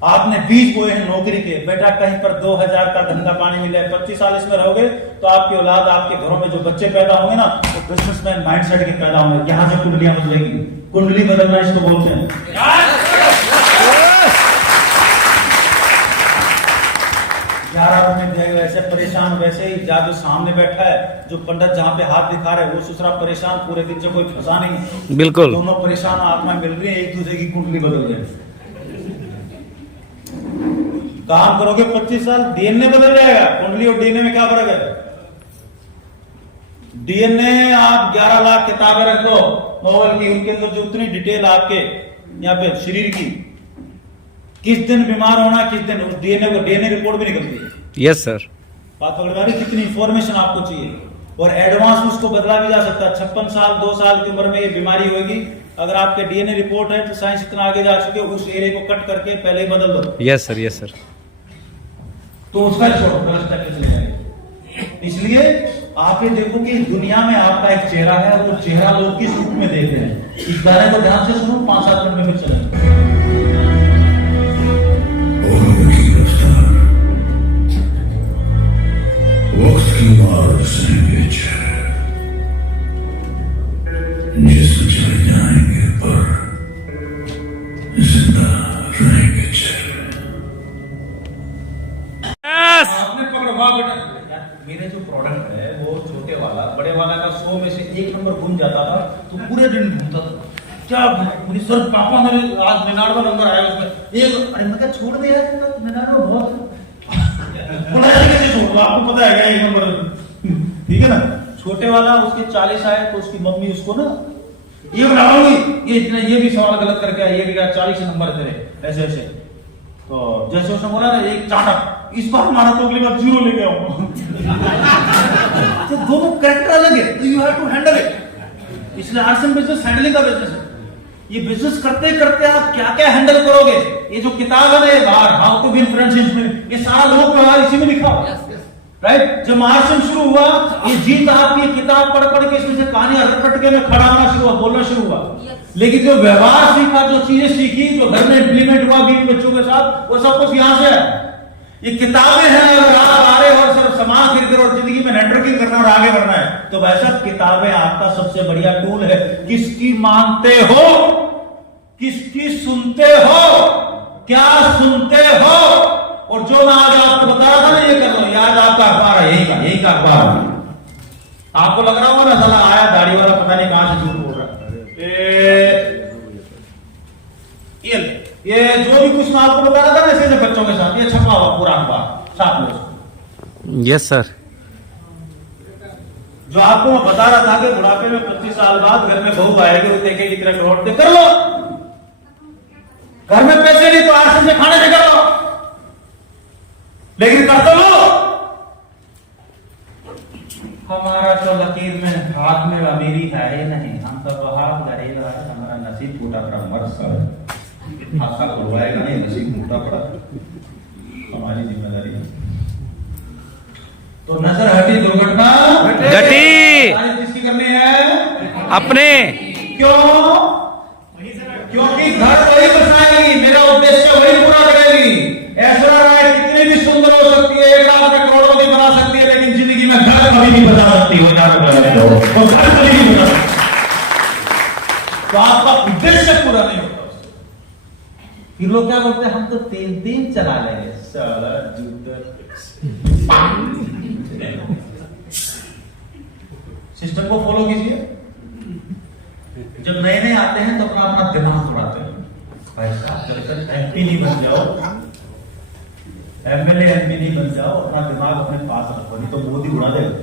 आपने बीज बोए हैं नौकरी के, बेटा कहीं पर 2000 का धंधा पानी मिले, 25 साल इसमें रहोगे तो आपकी औलाद, आपके घरों में जो बच्चे पैदा होंगे ना, वो बिजनेसमैन माइंडसेट के पैदा होंगे। यहां से कुंडलियां बदलेगी, कुंडली बदलना इसको बोलते हैं। 11 रुपए देगा, वैसे परेशान, वैसे ही जो सामने बैठा है, जो पंडित जहां पे हाथ दिखा रहे हैं, वो दूसरा परेशान, पूरे दिन से कोई फंसा नहीं, बिल्कुल दोनों परेशान आत्मा मिल रही है, एक दूसरे की कुंडली बदल रही है। काम करोगे 25 साल, डीएनए बदल जाएगा। कुंडली और डीएनए में क्या फर्क है? डीएनए आप 11 लाख किताबें रख दो नोवेल की, उनके अंदर जो उतनी डिटेल आपके यहाँ पे शरीर की, किस दिन बीमार होना, किस दिन, उस डीएनए को डीएनए रिपोर्ट भी निकलती है। Yes sir. बात पकड़ में आ रही, कितनी इंफॉर्मेशन आपको चाहिए। और एडवांस में उसको बदला भी जा सकता है। 56 साल 2 साल की उम्र में ये बीमारी होगी, अगर आपके डीएनए रिपोर्ट है तो साइंस इतना आगे जा चुके, उस एरिया को कट करके पहले ही बदल दो। Yes sir, yes sir. तो उसका छोड़ो, गलत स्टेप पे चले जाएंगे। इसलिए आप ये देखो कि दुनिया में आपका एक चेहरा है, वो चेहरा लोग किस रूप में देख रहे हैं। इस गाने को ध्यान से सुनो, 5-7 मिनट में फिर चलेंगे। जिसको चले जाएंगे पर जिंदा रहेंगे। आपने पकड़, वाह बेटा, मेरे जो प्रोडक्ट है वो छोटे वाला, बड़े वाला का 100 में से 1 नंबर घूम जाता था तो पूरे दिन घूमता था। क्या मुझे सर पापा मेरे आज 99 नंबर आया उसमें एक, अरे मैं क्या छोड़ दे यार, 99 बहुत बुलाया कैसे छोड़, आपको पता है क्या 1 नंबर, ठीक है ना। छोटे वाला उसके 40 आए तो उसकी मम्मी उसको ना ये बनाऊंगी, ये भी सवाल गलत करके आया, ये भी 40 नंबर तेरे, ऐसे ऐसे। तो जैसे उसने बोला ना एक चाटा, इस बार हमारा तो अगली बार 0 लेके आऊंगा। तो दोनों कैरेक्टर अलग है, you have to handle it. इसलिए आरसीएम बिजनेस हैंडलिंग का बिजनेस है। ये बिजनेस करते करते आप क्या क्या हैंडल करोगे, ये जो किताब है ना, ये बाहर हाउ टू विन फ्रेंड्स, ये सारा लोगों के बाहर इसी में लिखा हुआ, राइट। जब आरसीएम शुरू हुआ, ये जीत आपकी किताब पढ़ पढ़ के इसमें से कहानी रटके में खड़ा होना शुरू हुआ, बोलना शुरू हुआ। लेकिन जो व्यवहार सीखा, जो चीजें सीखी, जो घर में इंप्लीमेंट हुआ बीवी बच्चों के साथ, वो सब कुछ यहां से है। ये किताबें हैं, अगर आप आ रहे हो और सिर्फ सामान खरीद रहे हो और जिंदगी में नेटवर्किंग करना और आगे बढ़ना है, तो वैसा किताबें आपका सबसे बढ़िया टूल है। किसकी मानते हो, किसकी सुनते हो, क्या सुनते हो, और जो मैं आज आपको बता रहा था ना, ये कर लो, ये आज आपका अखबार है, यही का अखबार है। आपको लग रहा होगा ना, साला आया दाढ़ी वाला पता नहीं कहां से झूठ बोल रहा है। ये जो भी कुछ मैं आपको बता रहा था ना, ऐसे बच्चों के साथ, ये छपा हुआ पूरा अखबार साथ में। Yes sir. जो आपको मैं बता रहा था कि बुढ़ापे में 25 साल बाद घर में बहू आएगी, वो देखेगी इतने करोड़ दे, कर लो। घर में पैसे नहीं तो आरसीएम से खाने से करो, लेकिन कर तो लो। हमारा तो लकीर में हाथ में अमीरी है ही नहीं, हम तो हाथ गरीब है, हमारा नसीब टूटा पड़ा, मर सब आपका खुलवाएगा नहीं, नसीब टूटा पड़ा, हमारी जिम्मेदारी है। तो नजर हटी दुर्घटना घटी, किसकी करनी है, अपने। क्यों? क्योंकि घर वही बसाएगी, मेरा उद्देश्य वही पूरा करेगी। ऐश्वर्या राय कितनी भी सुंदर हो सकती है, 1 लाख में करोड़पति बना सकती है, लेकिन जिंदगी में घर कभी नहीं बना सकती, वो याद रखना, वो घर कभी नहीं बना सकती। तो आपका उद्देश्य पूरा नहीं होता। फिर लोग क्या बोलते हैं, हम तो 3 चला लेंगे, साला सिस्टम को फॉलो कीजिए। जब नए नए आते हैं तो अपना अपना दिमाग उड़ाते हैं, एमपी नहीं बन जाओ, एमएलए एमपी नहीं बन जाओ, अपना दिमाग अपने पास रखो, नहीं तो मोदी उड़ा देगा।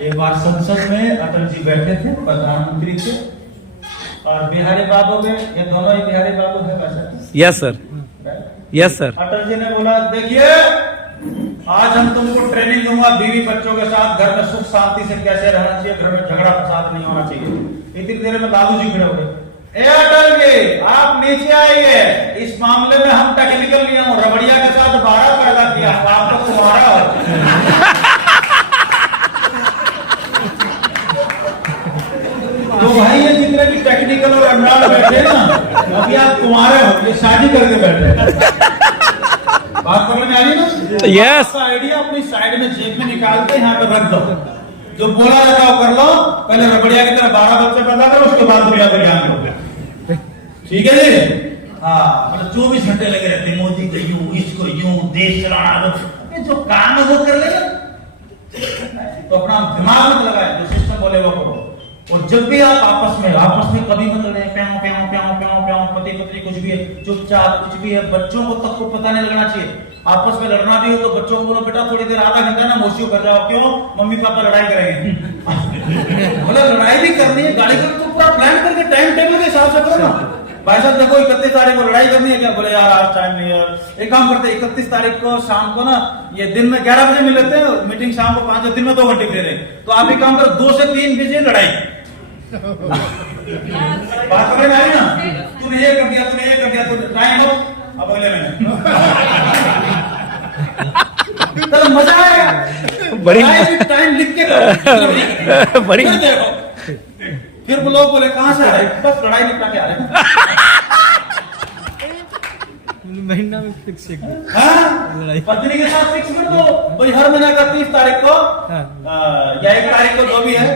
एक बार संसद में अटल जी बैठे थे, प्रधानमंत्री थे, और बिहारी बाबू में, ये दोनों ही बिहारी बाबू है वैसे। Yes sir, yes sir. Atal ji ने बोला, देखिए आज हम तुमको ट्रेनिंग दूंगा बीवी बच्चों के साथ घर में सुख शांति से कैसे रहना चाहिए, घर में झगड़ा फसाद नहीं होना चाहिए। इतनी देर में लालू जी खड़े हो गए, अटल जी आप नीचे आइए, इस मामले में हम टेक्निकल नहीं हूं, रबड़िया के साथ 12 पैदा किया, आप लोग तुम्हारा हो। तो भाई ये जितने भी टेक्निकल और अंडाल बैठे ना, अभी आप तुम्हारे हो, ये शादी करके बैठे। बात करने में आ रही ना? यस। आइडिया अपनी साइड में जेब में निकाल के यहाँ पे रख दो, जो बोला रहता है कर लो, पहले रबड़िया की तरह 12 बच्चे पैदा करो, उसके बाद दुनिया पर ज्ञान करो, ठीक है जी। हाँ, मतलब 24 घंटे लगे रहते, मोदी को यूं, इसको यूं, देश चलाना दो, ये जो काम है वो कर लेना, तो अपना दिमाग मत लगाए, जो सिस्टम बोले वो करो। और जब भी आप आपस में कभी मत लड़े, प्याओ प्याओ प्याओ प्याओ प्याओ, पति पत्नी कुछ भी है, चुपचाप कुछ भी है, बच्चों को तक को पता नहीं लगना चाहिए। आपस में लड़ना भी हो तो बच्चों को बोलो, बेटा थोड़ी देर आधा घंटा ना मौसी कर जाओ, क्यों, मम्मी पापा लड़ाई करेंगे। बोले लड़ाई भी करनी है, गाड़ी को पूरा प्लान करके टाइम टेबल के हिसाब से करो ना। भाई साहब देखो 31 तारीख को लड़ाई करनी है क्या, बोले यार आज टाइम नहीं है, एक काम करते 31 तारीख को शाम को ना, ये दिन में 11 बजे मिल लेते हैं, मीटिंग शाम को 5 बजे, दिन में 2 घंटे दे रहे, तो आप एक काम करो 2 से 3 बजे लड़ाई। बात समझ में आई ना, तूने ये कर दिया, तूने ये कर दिया, तो टाइम हो अब अगले महीने, तो मजा आएगा। बड़ी टाइम लिख के करो, बड़ी फिर वो लोग बोले कहां से आ रहे, बस लड़ाई निपटा के आ रहे हैं। महीना में फिक्स है, पत्नी के साथ फिक्स कर दो भाई, हर महीने का 30 तारीख को या 1 तारीख को, जो भी है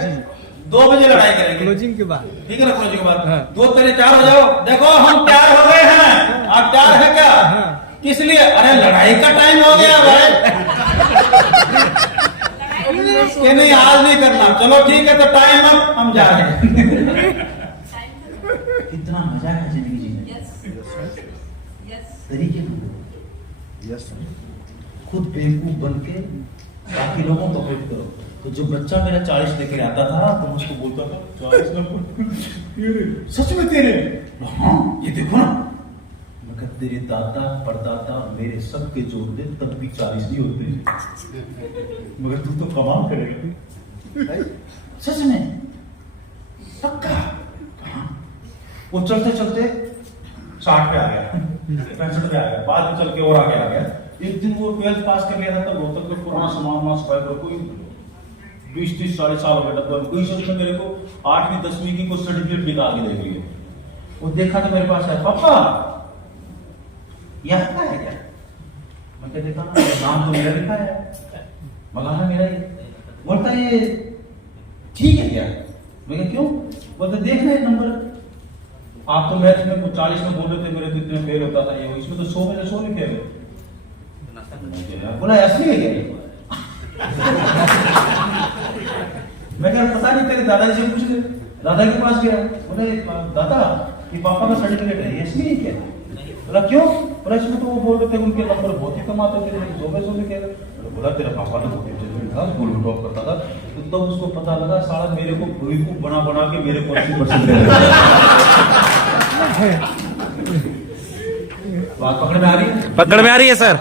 2 बजे लड़ाई करेंगे, क्लोजिंग के बाद, ठीक है ना, क्लोजिंग के बाद 2 3 4 हो जाओ, देखो हम तैयार हो गए हैं, आप तैयार है क्या, किस लिए, अरे लड़ाई का टाइम हो गया भाई, कि नहीं आज नहीं करना, चलो ठीक है तो टाइम अब हम जा रहे हैं। कितना मजा है जिंदगी जीने, तरीके खुद बेवकूफ बन के बाकी लोगों को हेल्प करो। तो जो बच्चा मेरा 40 लेकर आता था तो मुझको बोलता था 40 में सच में तेरे, हाँ ये देखो ना, मगर तेरे दादा परदादा मेरे सबके जोड़ दे तब भी 40 नहीं होते, मगर तू तो कमाल करेगा। सच में पक्का। वो चलते चलते 60 पे आ गया, 65 पे आ गया, बाद में चल के और आगे आ गया। एक दिन वो 12th पास कर लिया था, तब रोहतक में पुराना सामान सफाई कर कोई 20-30 40 साल हो गए, तब कोई सोच में मेरे को 8वीं 10वीं की कुछ सर्टिफिकेट निकाल के देगी। वो देखा तो मेरे पास है, पापा यह क्या है क्या? मैं क्या देखा, नाम तो मेरा लिखा है, मौलाना मेरा ही। बोलता है ये ठीक है क्या? मैं क्या क्यों? बोलते देख रहे नंबर, आप तो मैथ में 40 में बोल रहे थे, मेरे को इतने फेल होता था, ये इसमें तो 100 में 100 लिखे हुए। बोला असली है क्या? मैं क्या पता नहीं, तेरे दादाजी से पूछ ले। दादा के पास गया, बोले दादा ये पापा का सर्टिफिकेट है, ये असली है क्या? बोला क्यों? बोला इसमें तो वो बोल रहे थे उनके नंबर बहुत ही कम आते थे, 100 में 100 लिखे। बोला तेरा पापा तो बहुत इंटेलिजेंट था, स्कूल में टॉप करता था, तो उसको पता लगा साला मेरे को बेवकूफ बना बना के मेरे को 80% दे रहा है। बात पकड़ में आ रही है? पकड़ में आ रही है सर।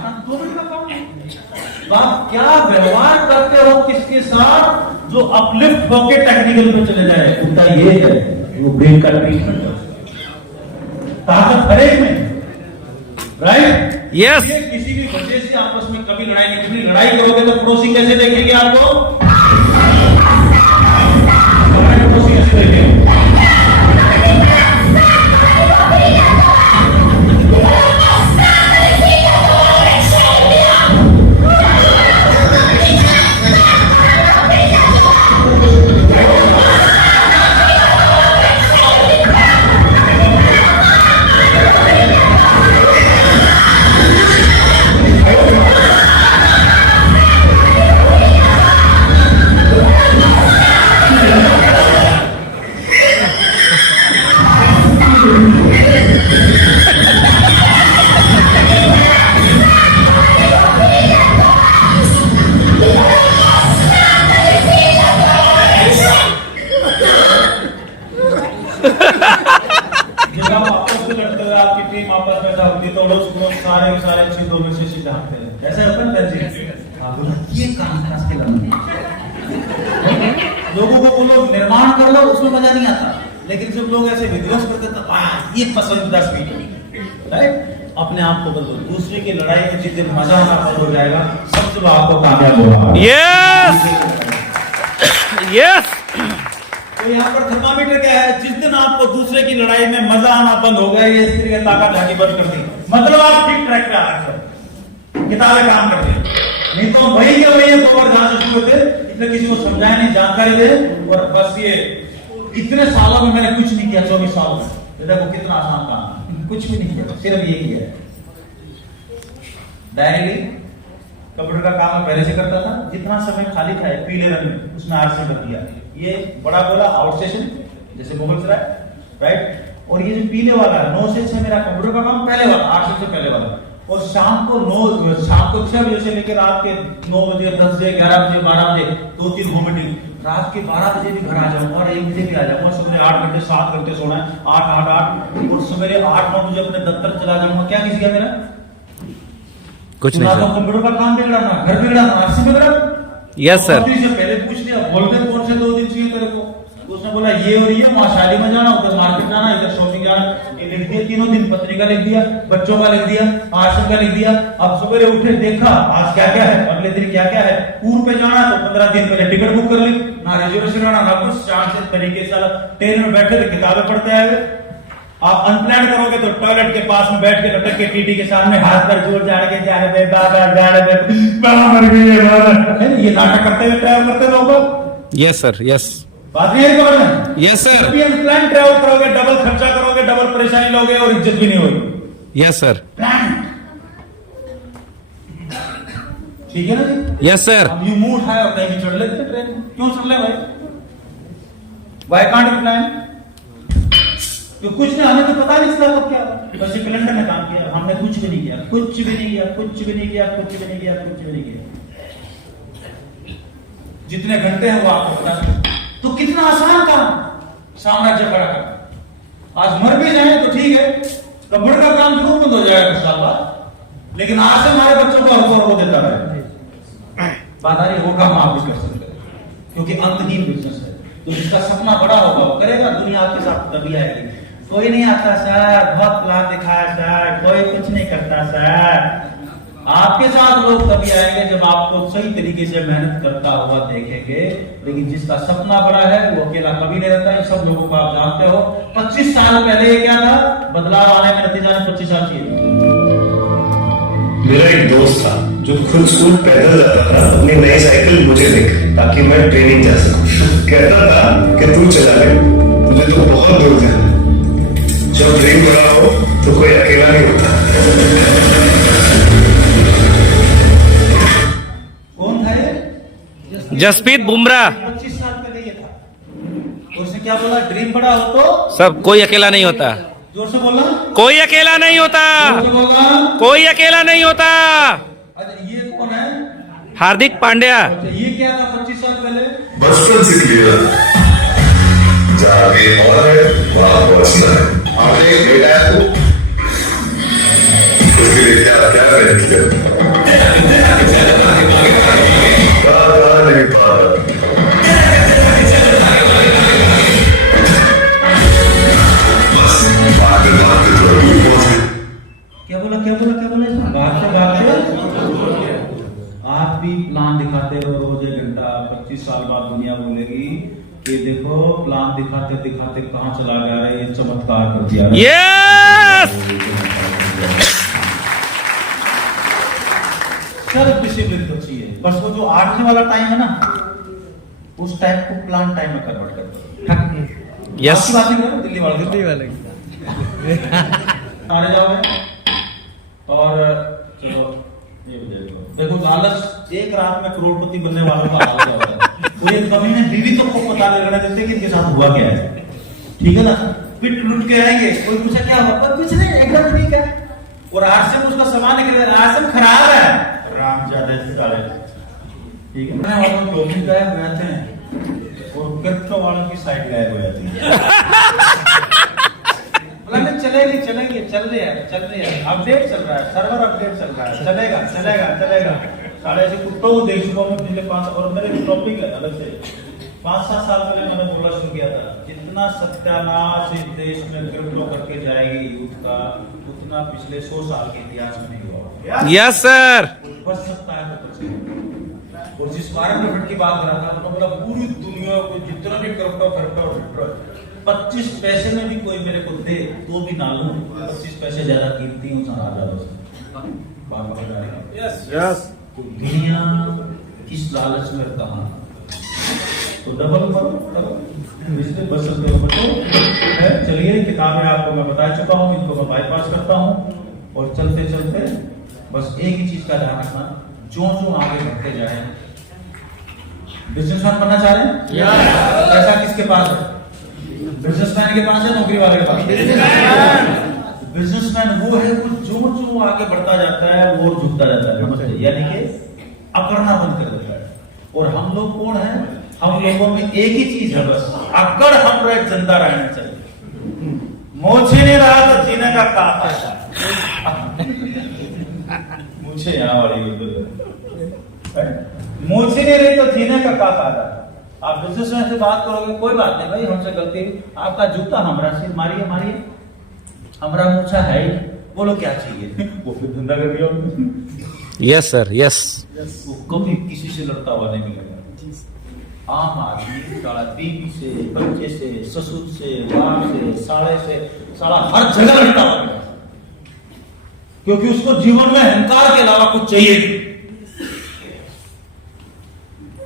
तो आप क्या व्यवहार करते हो किसके साथ जो अपलिफ्ट होके टेक्निकल में चले जाए, उनका ये है वो ब्रेन का ट्रीटमेंट है। ताकत हर एक में, राइट? यस। किसी भी वजह से आपस में कभी लड़ाई नहीं करनी। लड़ाई करोगे तो पड़ोसी कैसे देखेंगे आपको? पड़ोसी कैसे देखेंगे? लोगों को बोलो निर्माण कर लो, उसमें मजा नहीं आता, लेकिन जब लोग ऐसे विध्वंस करते तो ये पसंदीदा स्वीट, राइट? अपने आप को बदलो। दूसरे की लड़ाई में जिस दिन मजा आना बंद हो जाएगा, सब जब आपको कामयाब होगा। Yes yes. तो यहाँ पर थर्मामीटर क्या है? जिस दिन आपको दूसरे की लड़ाई में मजा आना बंद हो गया, ये स्त्री की ताकत झांकी बंद कर दी, मतलब आप ठीक ट्रैक पे आ रहे हो, किताबें काम करती है। नहीं तो वही के वही दो बार जहां से शुरू थे, इसमें किसी को समझाया नहीं, जानकारी दे, और बस ये इतने सालों में मैंने कुछ नहीं किया, 24 साल में। देखो कितना आसान काम, कुछ भी नहीं किया, सिर्फ यही है। डायरेक्टली कंप्यूटर का काम मैं पहले से करता था, जितना समय खाली था पीले रंग में उसमें आरसी कर दिया। ये बड़ा बोला आउट स्टेशन जैसे मुगलसराय, राइट? और ये जो पीले वाला 9 से 6 मेरा कंप्यूटर का काम पहले वाला, 8 से पहले वाला। और शाम को 6 बजे से लेकर रात के 9 बजे, 10 बजे, 11 बजे, 12 बजे 2-3 होम मीटिंग। रात के 12 बजे भी घर आ जाऊंगा और 1 बजे भी आ जाऊंगा। सवेरे 8 घंटे 7 घंटे सोना है, 8 और सवेरे 8-9 बजे अपने दफ्तर चला जाऊंगा। क्या किसी का मेरा कुछ नहीं सर। कंप्यूटर का काम बिगड़ा ना, घर बिगड़ा ना, आरसी बिगड़ा। Yes sir. से पहले पूछ लिया, बोलते कौन से 2 दिन चाहिए तेरे को? उसने बोला ये और ये, वहां शादी में जाना, उधर मार्केट जाना, इधर शॉपिंग जाना। ये लिख दिया, तीनों दिन पत्रिका लिख दिया, बच्चों का लिख दिया, आश्रम का लिख दिया। अब सवेरे उठे देखा आज क्या क्या है, अगले दिन क्या क्या है। टूर पे जाना तो 15 दिन पहले टिकट बुक कर ली, ना रिजर्वेशन ना कुछ, शांत तरीके से ट्रेन में बैठे थे, किताबें पढ़ते आए। आप अनप्लान करोगे तो टॉयलेट के पास में बैठ के लटक के टीटी के सामने हाथ पर जोड़ जाड़ के जा रहे ये नाटक करते हुए ट्रैवल करते लोग। Yes sir. यस। बात नहीं है खबर में? Yes sir. अनप्लान ट्रैवल करोगे, डबल खर्चा करोगे, डबल परेशानी लोगे और इज्जत भी नहीं होगी। Yes sir. ठीक है ना जी? Yes sir. अब यू मूड है और कहीं चढ़ लेते ट्रेन, क्यों चढ़ ले भाई? Why can't you plan? तो कुछ नहीं, हमें तो पता नहीं चला क्या, बस ये कैलेंडर में काम किया, हमने कुछ भी नहीं किया, कुछ भी नहीं किया, कुछ भी नहीं किया, कुछ भी नहीं किया, कुछ भी नहीं किया। जितने घंटे हैं वो आपको पता नहीं। तो कितना आसान काम, साम्राज्य खड़ा कर। आज मर भी जाए तो ठीक है, कंप्यूटर का काम जरूर बंद हो जाएगा कुछ साल बाद, लेकिन आज से हमारे बच्चों को हमको देता है। बात आ रही है, वो काम आप भी कर सकते हैं। क्योंकि अंतहीन बिजनेस है। तो जिसका सपना बड़ा होगा वो करेगा, दुनिया आपके साथ तभी आएगी। कोई नहीं आता सर, बहुत प्लान दिखाया सर, कोई कुछ नहीं करता सर। आपके साथ लोग तभी आएंगे जब आपको सही तरीके से मेहनत करता हुआ देखेंगे। लेकिन जिसका सपना बड़ा है वो अकेला कभी नहीं रहता। इन सब लोगों को आप जानते हो। 25 साल पहले ये क्या था, बदलाव आने में नतीजा 25 साल चाहिए। मेरा एक दोस्त था जो खुद स्कूल पैदल जाता था अपनी नई साइकिल मुझे देकर, ताकि मैं ट्रेनिंग जा सकूं। कहता था कि तू चला ले, तुझे तो बहुत दूर जाना है। जब ड्रीम बड़ा हो तो कोई अकेला नहीं होता। कौन था ये? जसप्रीत बुमराह। 25 साल पहले ये था। उसने क्या बोला, ड्रीम बड़ा हो तो सब कोई अकेला नहीं होता, जोर से बोला, कोई अकेला नहीं होता, जोर से बोला। कोई अकेला नहीं होता। अच्छा ये कौन है? हार्दिक पांड्या। अच्छा ये क्या था 25 साल पहले? बचपन से क्लियर जहाँ आगे और है वहाँ पहुंचना है। आगे बेटा है तू, उसके लिए क्या क्या करेंगे? नहीं पा रहा। क्या बोला क्या बोला क्या बोला? भागते भागते आप भी प्लान दिखाते हो रोज 1 घंटा। 25 साल बाद दुनिया बोलेगी कि देखो प्लान दिखाते दिखाते कहाँ चला गया रे, ये चमत्कार कर दिया। यस। सेल्फ डिसिप्लिन तो चाहिए। बस वो जो आठने वाला टाइम है ना, उस टाइम को प्लान टाइम में कन्वर्ट कर दो। यस। आपकी बात नहीं कर रहा, दिल्ली वाले दिल्ली वाले आने जाओगे और चलो ये देखो लालच एक रात में करोड़पति बनने वालों का हाल क्या होता है। तो ये कभी ने बीवी तो को पता नहीं लगना देते कि इनके साथ हुआ क्या है। ठीक है ना, पिट लुट के आएंगे, कोई पूछा क्या हुआ, कुछ नहीं एकदम ठीक है। और आज से उसका सामान निकल आसम खराब है, राम ज्यादा ठीक है। वालों की टोपी गायब हो जाते हैं और क्रिप्टो वालों की साइड गायब हो जाती है। चलेगी चलेगी, चल रही है, अपडेट चल रहा है, सर्वर अपडेट चल रहा है, चलेगा चलेगा चलेगा। साढ़े ऐसे कुत्तों को देख चुका हूँ पिछले 5। और मेरे टॉपिक है अलग से 5-7 साल पहले मैंने बोलना शुरू किया था, जितना सत्यानाश इस देश में क्रिप्टो करके जाएगी यूथ का, उतना पिछले 100 साल के इतिहास में नहीं हुआ। Yes sir. बच सकता है तो बचेगा। और जिस बारे में फिट की बात कर रहा था तो बोला पूरी दुनिया को जितना भी क्रिप्टो 25 पैसे में भी कोई मेरे को दे तो भी ना लूं। 25 पैसे ज्यादा कीमती हूं यस। तो दुनिया किस लालच में कहा, तो डबल इसलिए बच सकते हो बच्चों। चलिए किताबें आपको मैं बता चुका हूं, इनको मैं बाईपास करता हूं। और चलते चलते बस एक ही चीज का ध्यान रखना, जो जो आगे बढ़ते जाए। बिजनेसमैन बनना चाह रहे हैं? पैसा किसके पास है? बिजनेसमैन के पास है, नौकरी वाले के पास? बिजनेसमैन वो है जो जो आगे बढ़ता जाता है वो झुकता जाता है, यानी कि अकड़ना बंद कर देता है। और हम लोग कौन है? हम लोगों में एक ही चीज है बस, अकड़ हम रहे जिंदा रहना चाहिए। मोछे नहीं रहा तो जीने का क्या फायदा। मुझे यहाँ वाली मुझे नहीं रही तो जीने का क्या फायदा। आप बिजनेसमैन से बात करोगे, कोई बात नहीं भाई हमसे गलती, आपका जूता हमारा सिर मारिए मारिए, हमारा मूछा है ही, बोलो क्या चाहिए, वो फिर धंधा कर दिया। Yes sir yes. वो कभी किसी से लड़ता हुआ नहीं मिलेगा। आम आदमी साला बीवी से, बच्चे से, ससुर से, बाप से, साले से, साला हर जगह लड़ता हुआ मिलेगा, क्योंकि उसको जीवन में अहंकार के अलावा कुछ चाहिए नहीं।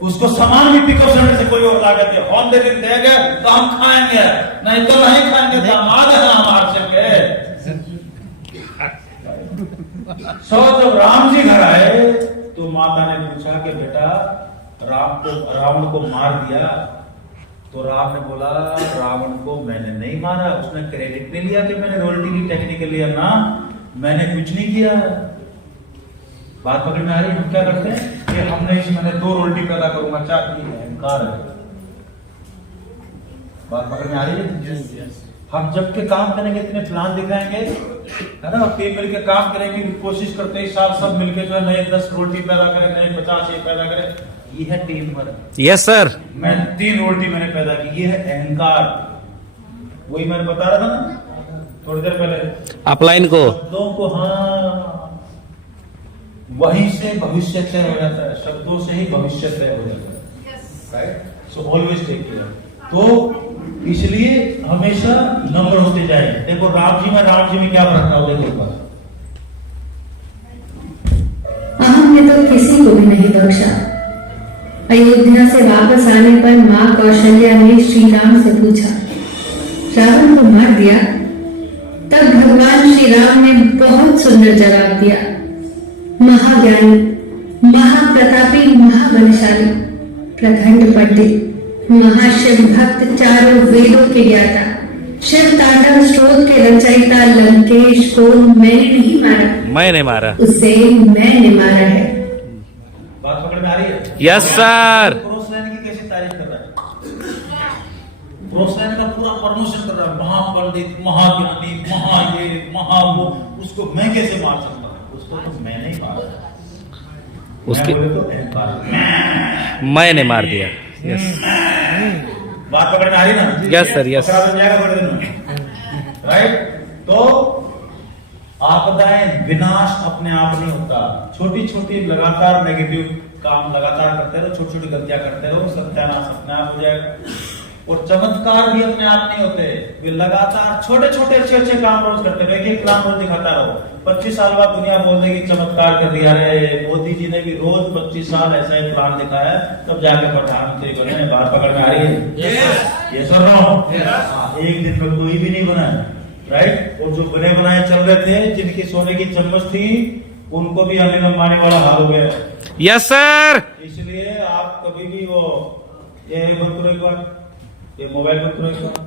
उसको सामान भी पिकअप सेंटर से कोई और ला के हम देंगे तो हम खाएंगे, नहीं तो नहीं खाएंगे। दामाद है हमारे से। सो जब राम जी घर आए तो माता ने पूछा कि बेटा रावण को मार दिया? तो राम ने बोला रावण को मैंने नहीं मारा। उसने क्रेडिट नहीं लिया कि मैंने रॉयल्टी ली, टेक्निकली ना, मैंने कुछ नहीं किया। बात पकड़ में आ रही? हम क्या करते हैं कि हमने मैंने 2 रोटी पैदा करूंगा, क्या अहंकार है। बात पकड़ में आ रही है? हम जब के काम करेंगे इतने प्लान दिखाएंगे, है ना, टीम मिलकर काम करेंगे, कोशिश करते हैं साथ सब मिलकर जो है नए 10 रोटी पैदा करें, नए 50 पैदा करें। ये है टीम वर्क। Yes sir. मैं 3 उल्टी मैंने पैदा की। ये है अहंकार, वही मैंने बता रहा था ना थोड़ी देर पहले, अपलाइन को शब्दों को, हाँ, वहीं से भविष्य तय हो जाता है, शब्दों से ही भविष्य तय हो जाता है, right. So always take care. तो इसलिए हमेशा नम्र होते जाए। देखो राम जी में क्या फर्क था, देखो अहम ने तो किसी को भी नहीं बख्शा। अयोध्या से वापस आने पर मां कौशल्या ने श्री राम से पूछा, रावण को मार दिया? तब भगवान श्री राम ने बहुत सुंदर जवाब दिया, महाज्ञानी, महाप्रतापी, महाबलशाली, प्रखंड पंडित, महाशिव भक्त, चारों वेदों के ज्ञाता, शिव तांडव स्त्रोत के रचयिता लंकेश को मैंने नहीं मारा, मैंने मारा, उसे मैंने मारा है। बात पकड़ में आ रही है? Yes sir. ब्रूस लेन की कैसी तारीफ कर रहा है? ब्रूस लेन का पूरा प्रमोशन कर रहा है, महापंडित, महाज्ञानी, महा ये, महा वो। उसको मैं कैसे मार सकता हूँ? उसको तो मैंने ही मारा। उसके मैं बोले तो अहंकार, मैंने मार दिया। यस बात पकड़ में आ रही ना? Yes sir, yes. पकड़ा बन जाएगा बड़े दिन में, राइट। तो आपदाएं, विनाश अपने आप नहीं होता। छोटी छोटी लगातार नेगेटिव काम लगातार करते रहो, छोटी छोटी गलतियां करते रहो, सत्यानाश अपने आप हो जाएगा। और चमत्कार भी अपने आप नहीं होते, वे लगातार छोटे छोटे अच्छे काम रोज करते रहो, एक काम रोज दिखाता रहो। 25 साल बाद दुनिया बोल देगी चमत्कार कर दिया रे। मोदी जी ने भी रोज 25 साल ऐसा ही प्लान दिखाया, तब जाके प्रधानमंत्री बने। बात पकड़ में आ रही है? ये सर एक दिन में कोई भी नहीं बना, राइट। और जो बने बनाए चल रहे थे, जिनकी सोने की चम्मच थी, उनको भी अनिल अंबानी वाला हाल हो गया। Yes sir. इसलिए आप कभी भी वो ये बंद करो एक बार, ये मोबाइल बंद करो एक बार।